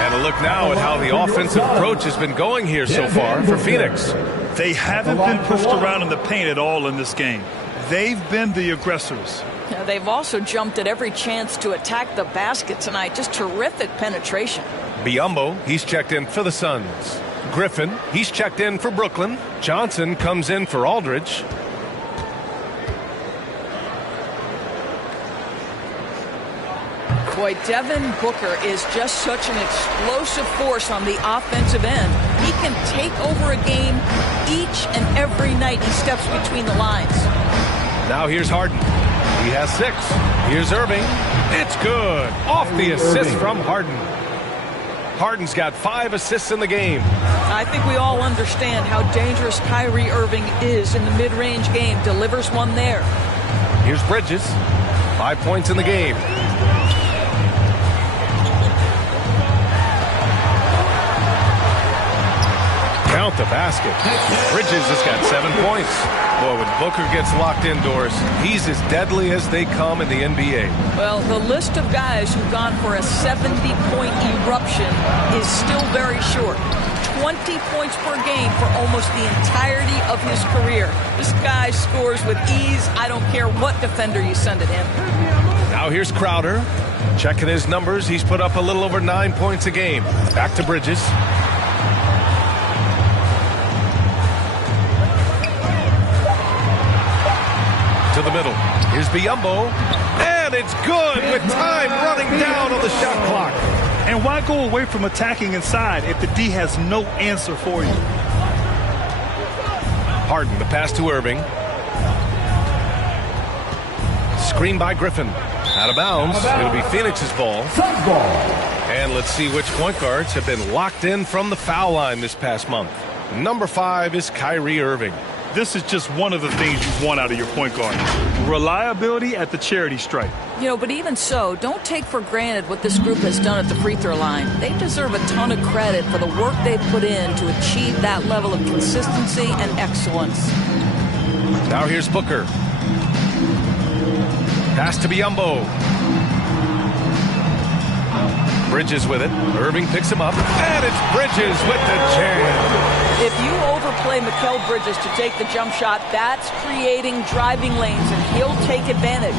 And a look now at how the offensive approach has been going here so far for Phoenix. They haven't been pushed around in the paint at all in this game. They've been the aggressors. Now, they've also jumped at every chance to attack the basket tonight. Just terrific penetration. Biyombo, he's checked in for the Suns. Griffin, he's checked in for Brooklyn. Johnson comes in for Aldridge. Boy, Devin Booker is just such an explosive force on the offensive end. He can take over a game each and every night he steps between the lines. Now here's Harden. He has 6. Here's Irving. It's good. Off the assist from Harden. Harden's got 5 assists in the game. I think we all understand how dangerous Kyrie Irving is in the mid-range game. Delivers one there. Here's Bridges. 5 points in the game. Count the basket. Bridges has got 7 points. Boy, when Booker gets locked indoors, he's as deadly as they come in the NBA. Well, the list of guys who've gone for a 70-point eruption is still very short. 20 points per game for almost the entirety of his career. This guy scores with ease. I don't care what defender you send at him. Now here's Crowder. Checking his numbers, he's put up a little over 9 points a game. Back to Bridges. To the middle. Here's Biyombo. And it's good with time running down on the shot clock. And why go away from attacking inside if the D has no answer for you? Harden, the pass to Irving. Screen by Griffin. Out of bounds. It'll be Phoenix's ball. And let's see which point guards have been locked in from the foul line this past month. Number 5 is Kyrie Irving. This is just one of the things you want out of your point guard. Reliability at the charity stripe. You know, but even so, don't take for granted what this group has done at the free throw line. They deserve a ton of credit for the work they've put in to achieve that level of consistency and excellence. Now here's Booker. Pass to Biyombo. Bridges with it. Irving picks him up. And it's Bridges with the jam. If you overplay Mikal Bridges to take the jump shot, that's creating driving lanes, and he'll take advantage.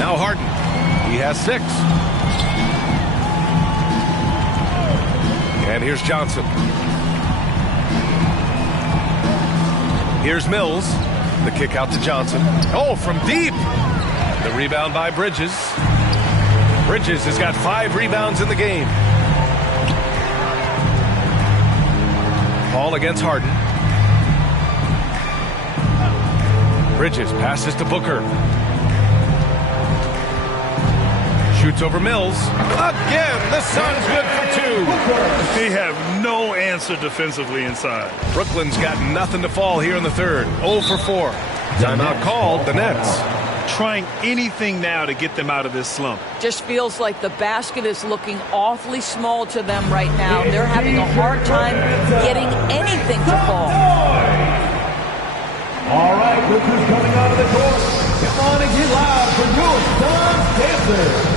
Now Harden. He has 6. And here's Johnson. Here's Mills. The kick out to Johnson. Oh, from deep. The rebound by Bridges. Bridges has got 5 rebounds in the game. Paul against Harden. Bridges passes to Booker. Shoots over Mills. Again, the Suns good for 2. They have no answer defensively inside. Brooklyn's got nothing to fall here in the third. 0 for 4. Timeout called, the Nets. Trying anything now to get them out of this slump. Just feels like the basket is looking awfully small to them right now. They're having a hard time getting anything to fall. All right, look who's coming out of the court. Come on and get loud for your Suns Dancers.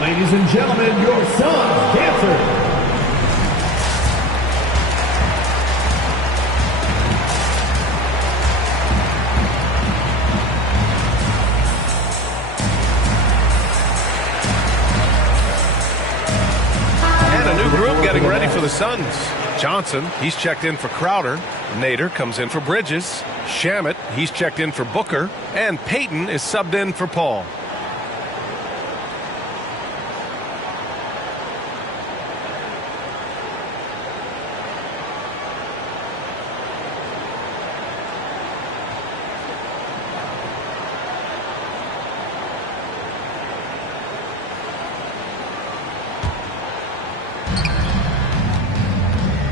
Ladies and gentlemen, your Suns Dancers. And a new group getting ready for the Suns. Johnson, he's checked in for Crowder. Nader comes in for Bridges. Shamet, he's checked in for Booker. And Payton is subbed in for Paul.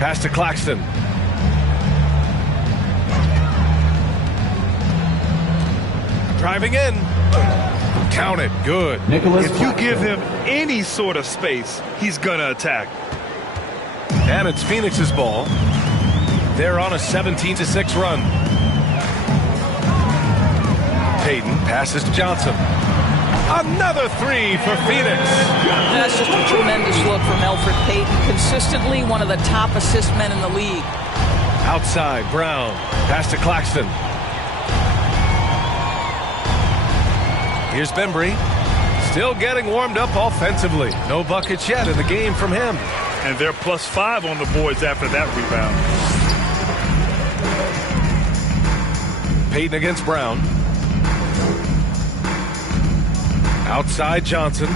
Pass to Claxton. Driving in. Count it. Good. If you give him any sort of space, he's going to attack. And it's Phoenix's ball. They're on a 17-6 run. Payton passes to Johnson. Another 3 for Phoenix. That's just a tremendous look from Elfrid Payton. Consistently one of the top assist men in the league. Outside, Brown. Pass to Claxton. Here's Bembry. Still getting warmed up offensively. No buckets yet in the game from him. And they're +5 on the boards after that rebound. Payton against Brown. Outside Johnson.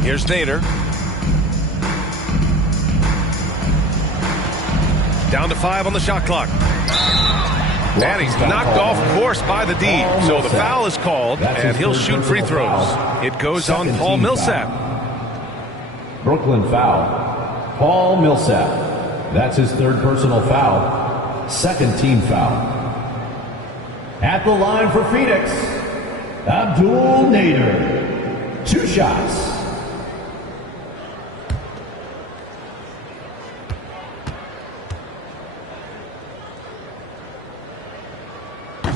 Here's Nader. Down to 5 on the shot clock. And he's knocked off course by the D. So the foul is called, and he'll shoot free throws. It goes on Paul Millsap. Brooklyn foul. Paul Millsap. That's his third personal foul. Second team foul. At the line for Phoenix, Abdul Nader. 2 shots.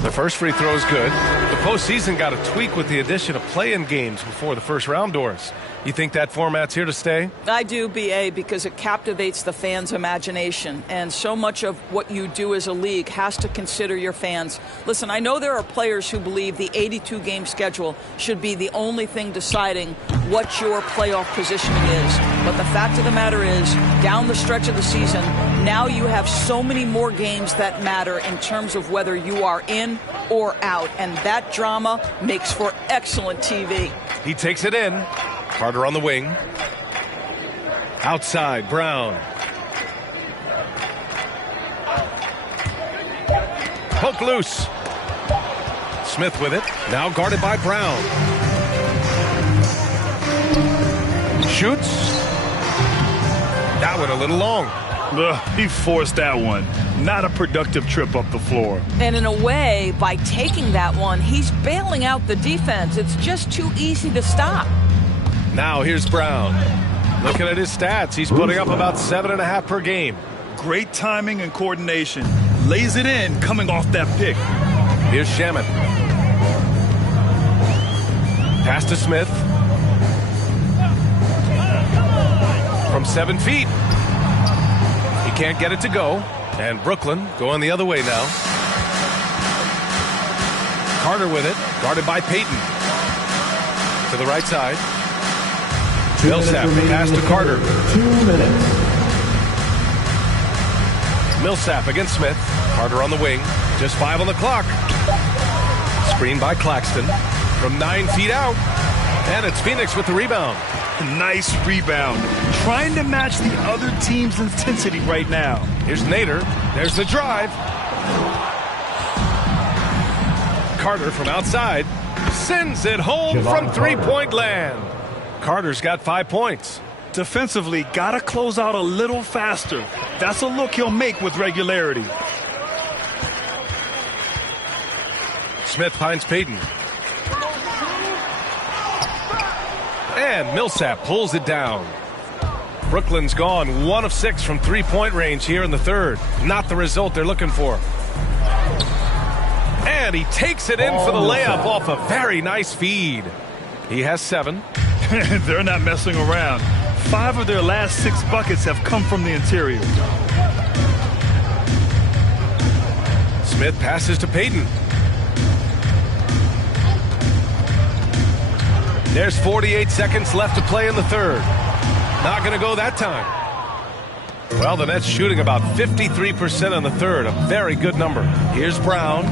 The first free throw is good. The postseason got a tweak with the addition of play-in games before the first round, Doris. You think that format's here to stay? I do, B.A., because it captivates the fans' imagination. And so much of what you do as a league has to consider your fans. Listen, I know there are players who believe the 82-game schedule should be the only thing deciding what your playoff positioning is. But the fact of the matter is, down the stretch of the season, now you have so many more games that matter in terms of whether you are in or out. And that drama makes for excellent TV. He takes it in. Carter on the wing. Outside, Brown. Poke loose. Smith with it. Now guarded by Brown. Shoots. That went a little long. He forced that one. Not a productive trip up the floor. And in a way, by taking that one, he's bailing out the defense. It's just too easy to stop. Now here's Brown. Looking at his stats, he's putting up about 7.5 per game. Great timing and coordination. Lays it in coming off that pick. Here's Shamet. Pass to Smith. From 7 feet. He can't get it to go. And Brooklyn going the other way now. Carter with it. Guarded by Payton. To the right side. Millsap, pass to Carter. 2 minutes. Millsap against Smith. Carter on the wing. Just 5 on the clock. Screen by Claxton. From 9 feet out. And it's Phoenix with the rebound. Nice rebound. Trying to match the other team's intensity right now. Here's Nader. There's the drive. Carter from outside. Sends it home from three-point land. Carter's got 5 points. Defensively, gotta close out a little faster. That's a look he'll make with regularity. Smith finds Payton. And Millsap pulls it down. Brooklyn's gone 1 of 6 from three-point range here in the third. Not the result they're looking for. And he takes it in for the layup off a very nice feed. He has 7. They're not messing around. 5 of their last 6 buckets have come from the interior. Smith passes to Payton. There's 48 seconds left to play in the third. Not going to go that time. Well, the Nets shooting about 53% in the third. A very good number. Here's Brown.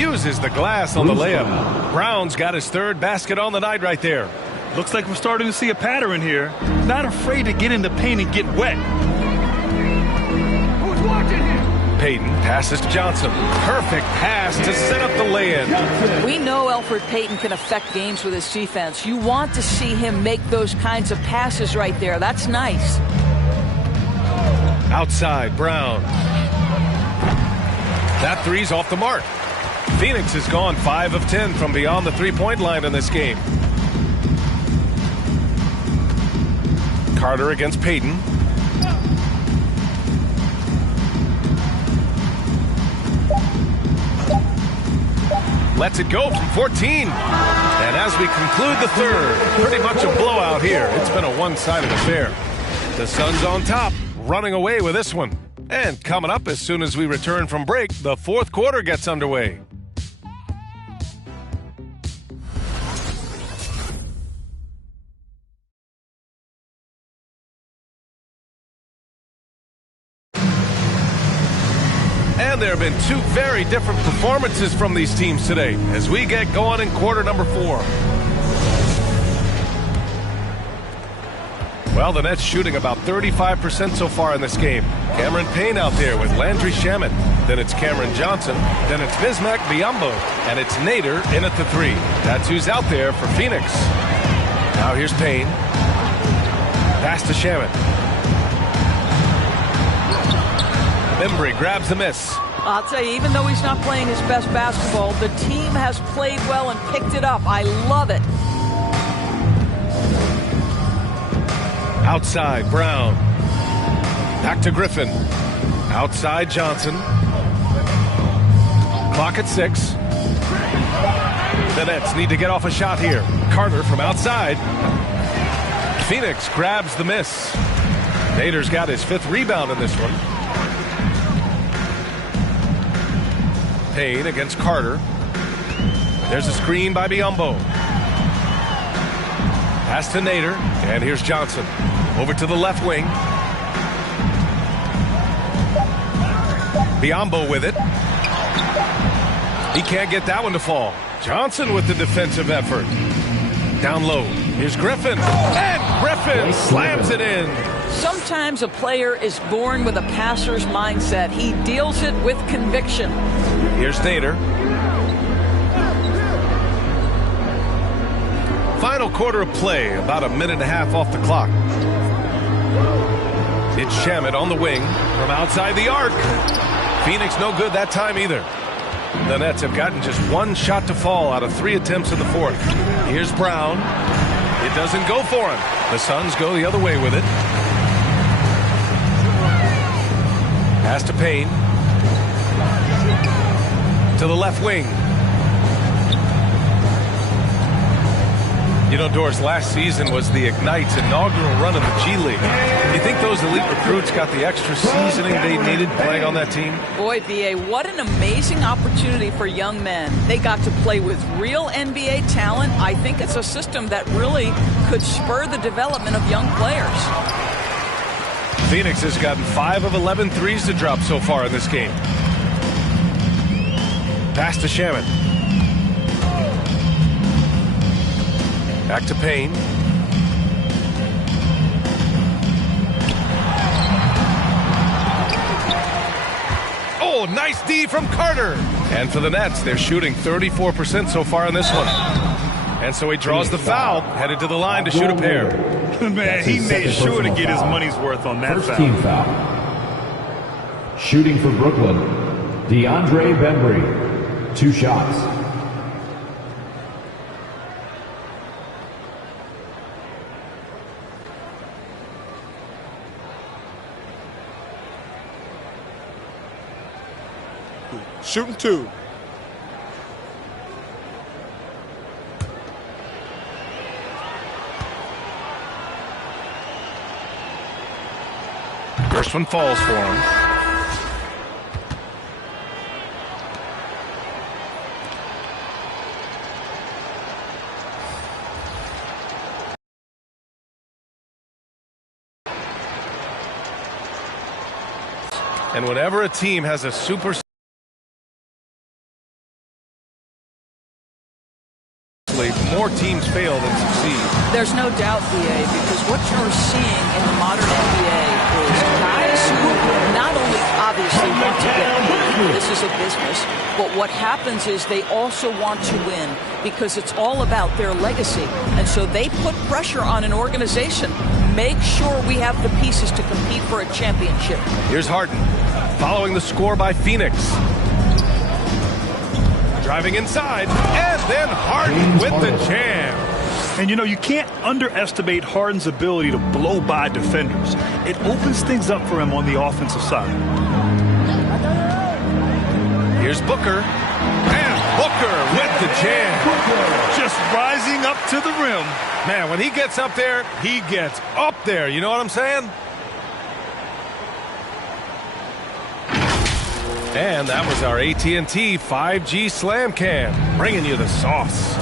Uses the glass on the layup. Brown's got his 3rd basket on the night right there. Looks like we're starting to see a pattern here. Not afraid to get in the paint and get wet. Who's watching here? Payton passes to Johnson. Perfect pass to set up the lay-in. We know Elfrid Payton can affect games with his defense. You want to see him make those kinds of passes right there. That's nice. Outside, Brown. That three's off the mark. Phoenix has gone 5 of 10 from beyond the three-point line in this game. Carter against Payton. Lets it go from 14. And as we conclude the third, pretty much a blowout here. It's been a one-sided affair. The Suns on top, running away with this one. And coming up as soon as we return from break, the fourth quarter gets underway. there have been two very different performances from these teams today as we get going in quarter number 4. Well, the Nets shooting about 35% so far in this game. Cameron Payne out there with Landry Shamet. Then it's Cameron Johnson. Then it's Bismack Biyombo. And it's Nader in at the 3. That's who's out there for Phoenix. Now here's Payne. Pass to Shamet. Bembry grabs the miss. I'll tell you, even though he's not playing his best basketball, the team has played well and picked it up. I love it. Outside, Brown. Back to Griffin. Outside, Johnson. Clock at 6. The Nets need to get off a shot here. Carter from outside. Phoenix grabs the miss. Nader's got his 5th rebound in this one. Payne against Carter. There's a screen by Biyombo. Pass to Nader, and here's Johnson. Over to the left wing. Biyombo with it. He can't get that one to fall. Johnson with the defensive effort. Down low. Here's Griffin. And Griffin slams it in. Sometimes a player is born with a passer's mindset. He deals it with conviction. Here's Nader. Final quarter of play, about a minute and a half off the clock. It's Shamet on the wing from outside the arc. Phoenix no good that time either. The Nets have gotten just 1 shot to fall out of 3 attempts in the 4th. Here's Brown. It doesn't go for him. The Suns go the other way with it. Pass to Payne. To the left wing. You know, Doris, last season was the Ignite's inaugural run of the G League. Do you think those elite recruits got the extra seasoning they needed playing on that team? Boy, B.A., what an amazing opportunity for young men. They got to play with real NBA talent. I think it's a system that really could spur the development of young players. Phoenix has gotten 5 of 11 threes to drop so far in this game. Pass to Shamet. Back to Payne. Oh, nice D from Carter. And for the Nets, they're shooting 34% so far in this one. And so he draws the foul, headed to the line to shoot a pair. Man, he made sure to get his money's worth on that First foul. team foul. Shooting for Brooklyn, DeAndre Bembry. 2 shots. Shooting 2. First one falls for him. And whenever a team has a super more teams fail than succeed. There's no doubt, B.A., because what you're seeing in the modern NBA is guys who not only obviously want to get paid, this is a business, but what happens is they also want to win because it's all about their legacy. And so they put pressure on an organization. Make sure we have the pieces to compete for a championship. Here's Harden, following the score by Phoenix. Driving inside, and then Harden with the jam. And, you know, you can't underestimate Harden's ability to blow by defenders. It opens things up for him on the offensive side. Here's Booker, and Booker with the jam. Just rising up to the rim. Man, when he gets up there, he gets up there. You know what I'm saying? And that was our AT&T 5G Slam Cam, bringing you the sauce.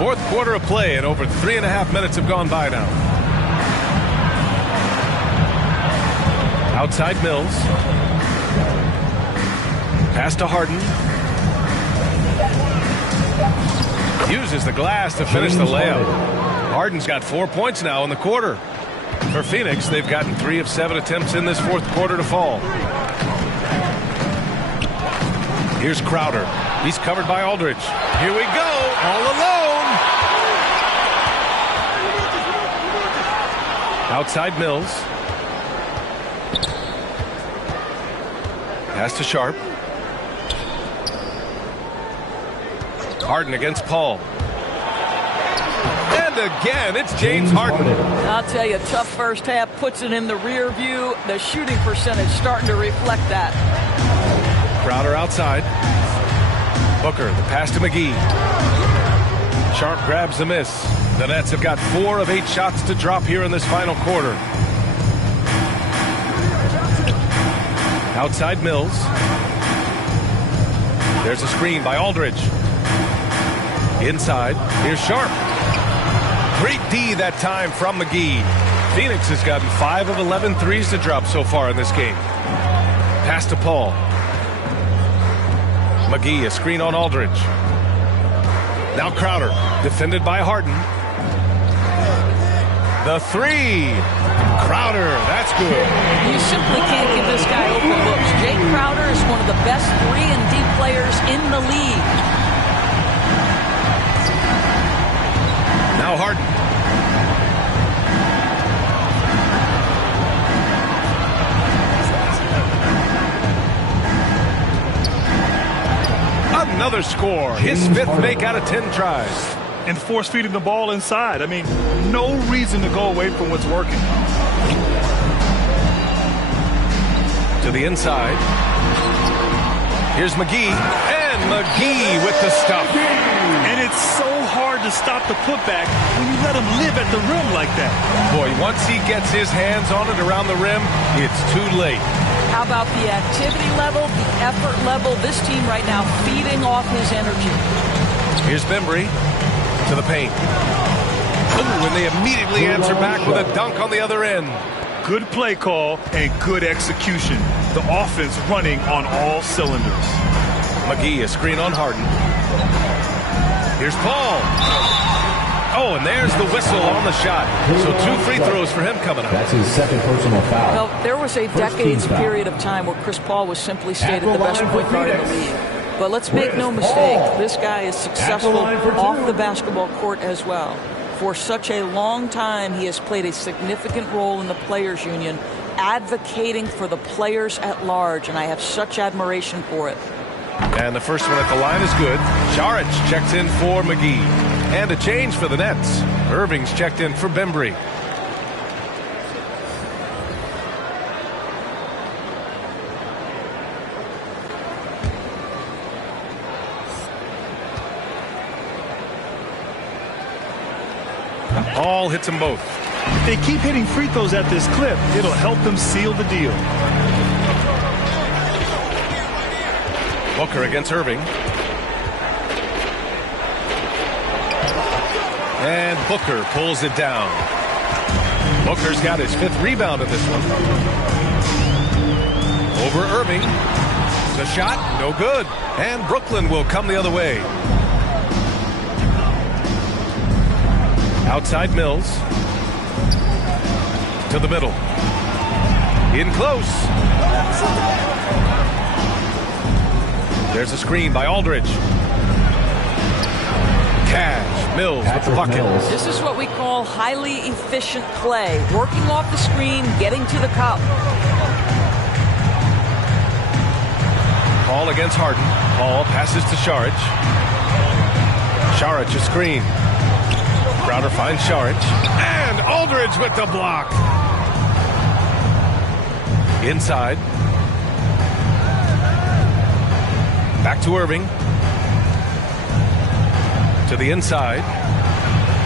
Fourth quarter of play, and over 3.5 minutes have gone by now. Outside Mills. Pass to Harden. Uses the glass to finish the layup. Harden's got 4 points now in the quarter. For Phoenix, they've gotten 3 of 7 attempts in this fourth quarter to fall. Here's Crowder. He's covered by Aldridge. Here we go, all alone. Outside Mills. Pass to Sharp. Harden against Paul. And again, it's James Harden. I'll tell you, tough first half, puts it in the rear view. The shooting percentage starting to reflect that. Crowder outside. Booker, the pass to McGee. Sharp grabs the miss. The Nets have got 4 of 8 shots to drop here in this final quarter. Outside Mills. There's a screen by Aldridge. Inside, here's Sharp. Great D that time from McGee. Phoenix has gotten 5 of 11 threes to drop so far in this game. Pass to Paul. McGee, a screen on Aldridge. Now Crowder, defended by Harden. The 3. Crowder, that's good. You simply can't give this guy open looks. Jay Crowder is one of the best 3-and-D players in the league. Now Harden. Another score. His 5th make out of 10 tries. And force feeding the ball inside. I mean, no reason to go away from what's working. To the inside. Here's McGee. And McGee with the stuff. And it's so hard to stop the putback when you let him live at the rim like that. Boy, once he gets his hands on it around the rim, it's too late. How about the activity level, the effort level? This team right now feeding off his energy. Here's Bembry to the paint. Ooh, and they immediately answer back with a dunk on the other end. Good play call and good execution. The offense running on all cylinders. McGee, a screen on Harden. Here's Paul. Oh, and there's the whistle on the shot. So 2 free throws for him coming up. That's his 2nd personal foul. Well, there was a decades period of time where Chris Paul was simply stated the best point guard in the league. But let's make no mistake, this guy is successful off the basketball court as well. For such a long time, he has played a significant role in the Players Union, advocating for the players at large, and I have such admiration for it. And the first one at the line is good. Saric checks in for McGee. And a change for the Nets. Irving's checked in for Bembry. All hits them both. If they keep hitting free throws at this clip, it'll help them seal the deal. Booker against Irving. And Booker pulls it down. Booker's got his 5th rebound in this one. Over Irving. The shot, no good. And Brooklyn will come the other way. Outside Mills. To the middle. In close. There's a screen by Aldridge. Cash. Mills with the bucket. This is what we call highly efficient play. Working off the screen, getting to the cup. Paul against Harden. Paul passes to Saric. Saric a screen. Crowder finds Saric. And Aldridge with the block. Inside. Back to Irving. To the inside.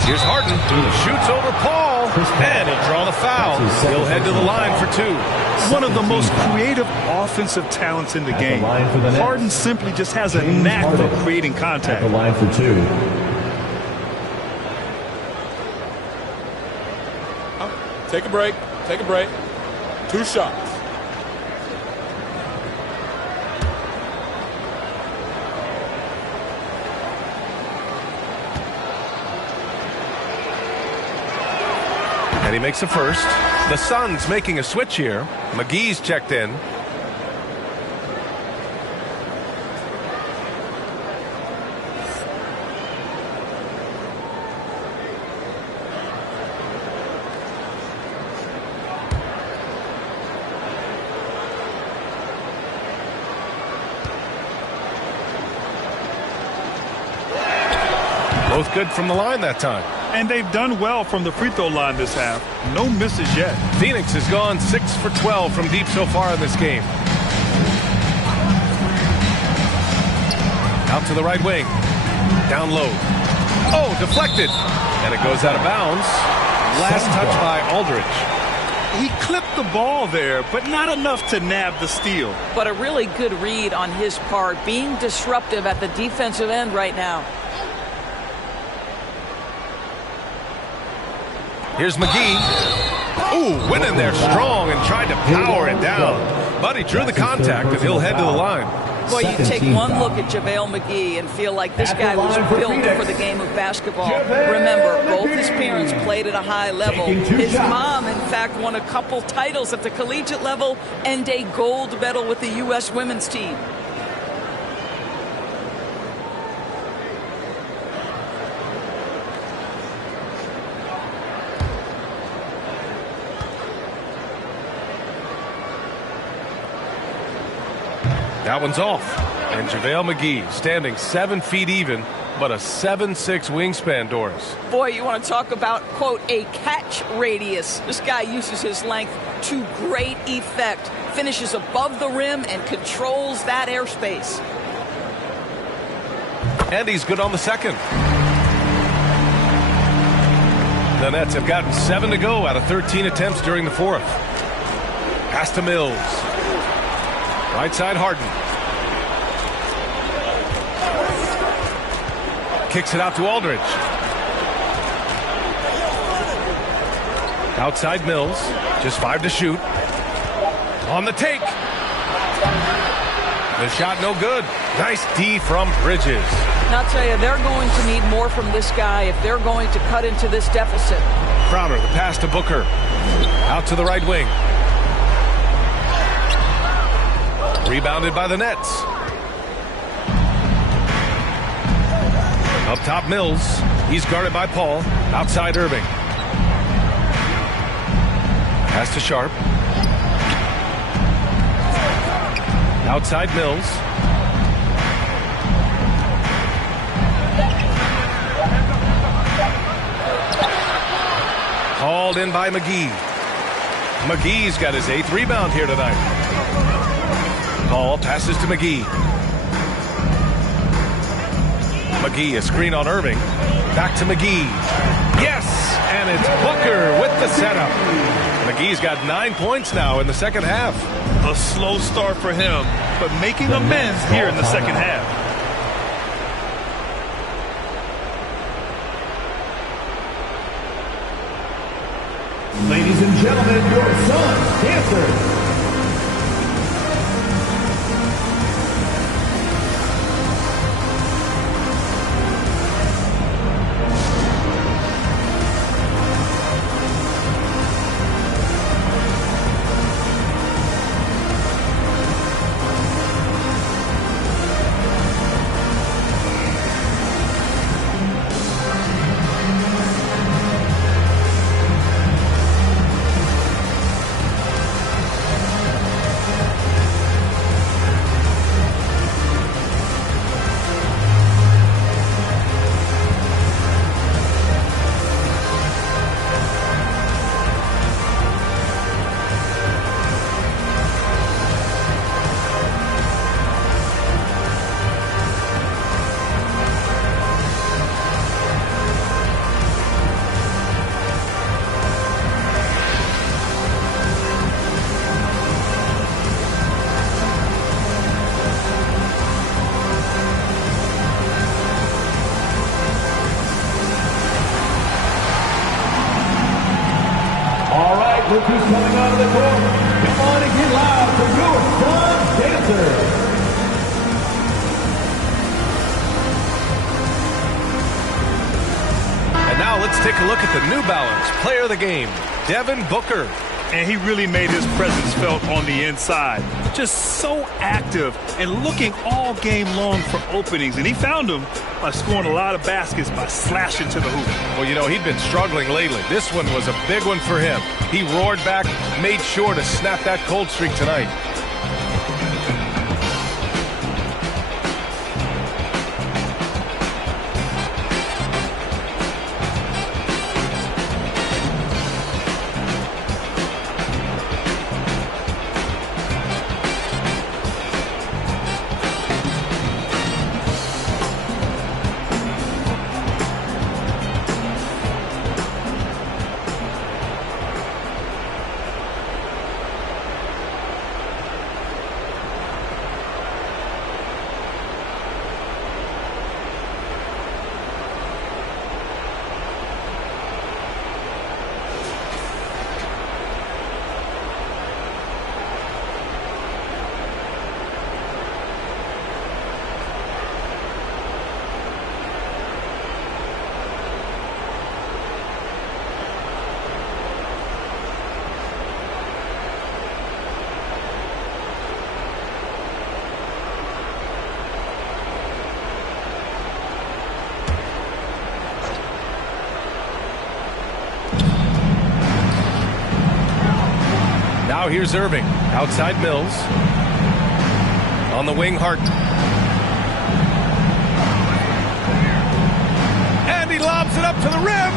Here's Harden. Shoots over Paul. And he'll draw the foul. He'll head to the line for 2. One of the most creative offensive talents in the game. Harden simply just has a knack for creating contact. At the line for 2. Take a break. Take a break. 2 shots. he makes a first. The Suns making a switch here. McGee's checked in. Both good from the line that time. And they've done well from the free throw line this half. No misses yet. Phoenix has gone 6 for 12 from deep so far in this game. Out to the right wing. Down low. Oh, deflected. And it goes out of bounds. Last touch by Aldridge. He clipped the ball there, but not enough to nab the steal. But a really good read on his part, being disruptive at the defensive end right now. Here's McGee. Ooh, went in there strong and tried to power it down. But he drew the contact, and he'll head to the line. Boy, you take one look at JaVale McGee and feel like this guy was built for the game of basketball. Remember, both his parents played at a high level. His mom, in fact, won a couple titles at the collegiate level and a gold medal with the U.S. women's team. That one's off. And JaVale McGee standing 7 feet even, but a 7'6" wingspan, Doris. Boy, you want to talk about, quote, a catch radius. This guy uses his length to great effect. Finishes above the rim and controls that airspace. And he's good on the second. The Nets have gotten 7 to go out of 13 attempts during the fourth. Pass to Mills. Right side, Harden. Kicks it out to Aldridge. Outside Mills. Just 5 to shoot. On the take. The shot no good. Nice D from Bridges. And I'll tell you, they're going to need more from this guy if they're going to cut into this deficit. Crowder, the pass to Booker. Out to the right wing. Rebounded by the Nets. Up top, Mills. He's guarded by Paul. Outside, Irving. Pass to Sharp. Outside, Mills. Hauled in by McGee. McGee's got his 8th rebound here tonight. Paul passes to McGee. McGee, a screen on Irving. Back to McGee. Yes! And it's Booker with the setup. McGee's got 9 points now in the second half. A slow start for him, but making amends here in the second half. Ladies and gentlemen, your Suns dancers. take a look at the New Balance player of the game, Devin Booker. And he really made his presence felt on the inside. Just so active and looking all game long for openings. And he found them by scoring a lot of baskets by slashing to the hoop. Well, you know, he'd been struggling lately. This one was a big one for him. He roared back, made sure to snap that cold streak tonight. Now here's Irving. Outside Mills. On the wing, Harden. And he lobs it up to the rim.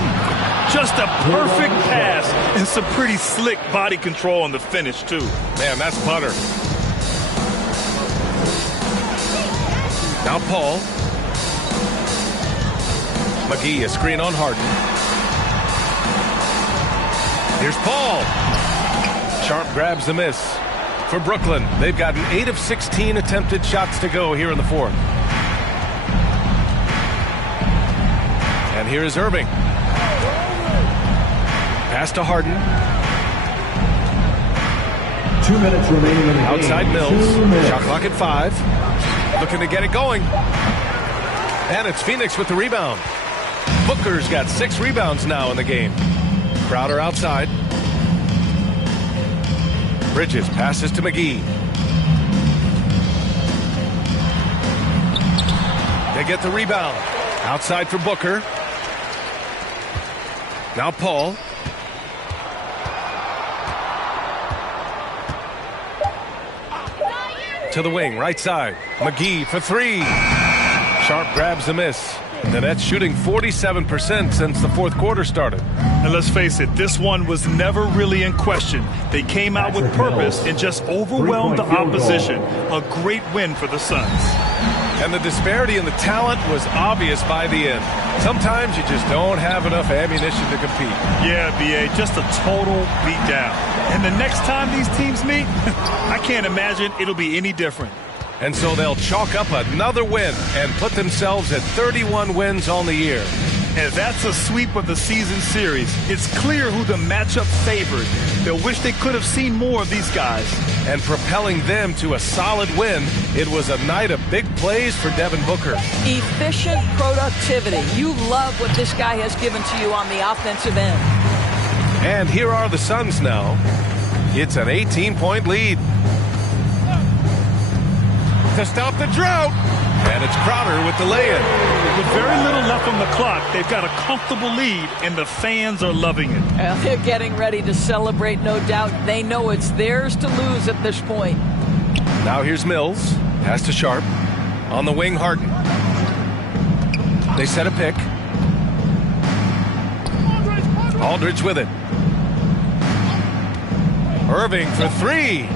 Just a perfect pass and some pretty slick body control on the finish, too. Man, that's butter. Now Paul. McGee, a screen on Harden. Here's Paul. Sharp grabs the miss. For Brooklyn, they've gotten 8 of 16 attempted shots to go here in the fourth. And here is Irving. Pass to Harden. 2 minutes remaining in the game. Outside Mills. Shot clock at 5. Looking to get it going. And it's Phoenix with the rebound. Booker's got 6 rebounds now in the game. Crowder outside. Bridges passes to McGee. They get the rebound. Outside for Booker. Now Paul. To the wing, right side. McGee for 3. Sharp grabs the miss. The Nets shooting 47% since the fourth quarter started. And let's face it, this one was never really in question. They came out with purpose and just overwhelmed the opposition. A great win for the Suns. And the disparity in the talent was obvious by the end. Sometimes you just don't have enough ammunition to compete. Yeah, B.A., just a total beatdown. And the next time these teams meet, I can't imagine it'll be any different. And so they'll chalk up another win and put themselves at 31 wins on the year. And that's a sweep of the season series. It's clear who the matchup favored. They'll wish they could have seen more of these guys. And propelling them to a solid win, it was a night of big plays for Devin Booker. Efficient productivity. You love what this guy has given to you on the offensive end. And here are the Suns now. It's an 18-point lead. To stop the drought. And it's Crowder with the lay-in. With very little left on the clock, they've got a comfortable lead, and the fans are loving it. Well, they're getting ready to celebrate, no doubt. They know it's theirs to lose at this point. Now here's Mills. Pass to Sharp. On the wing, Harden. They set a pick. Aldridge with it. Irving for 3.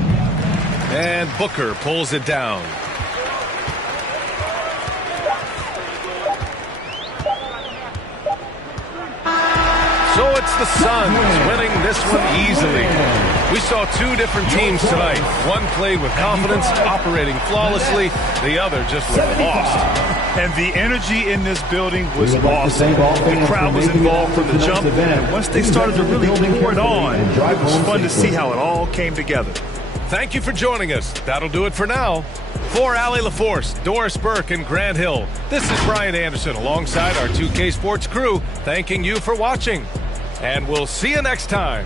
And Booker pulls it down. So it's the Suns winning this one easily. We saw 2 different teams tonight. One played with confidence, operating flawlessly. The other just looked lost. And the energy in this building was awesome. The crowd was involved from the jump. And once they started to really pour it on, it was fun to see how it all came together. Thank you for joining us. That'll do it for now. For Allie LaForce, Doris Burke, and Grant Hill, this is Brian Anderson alongside our 2K Sports crew, thanking you for watching. And we'll see you next time.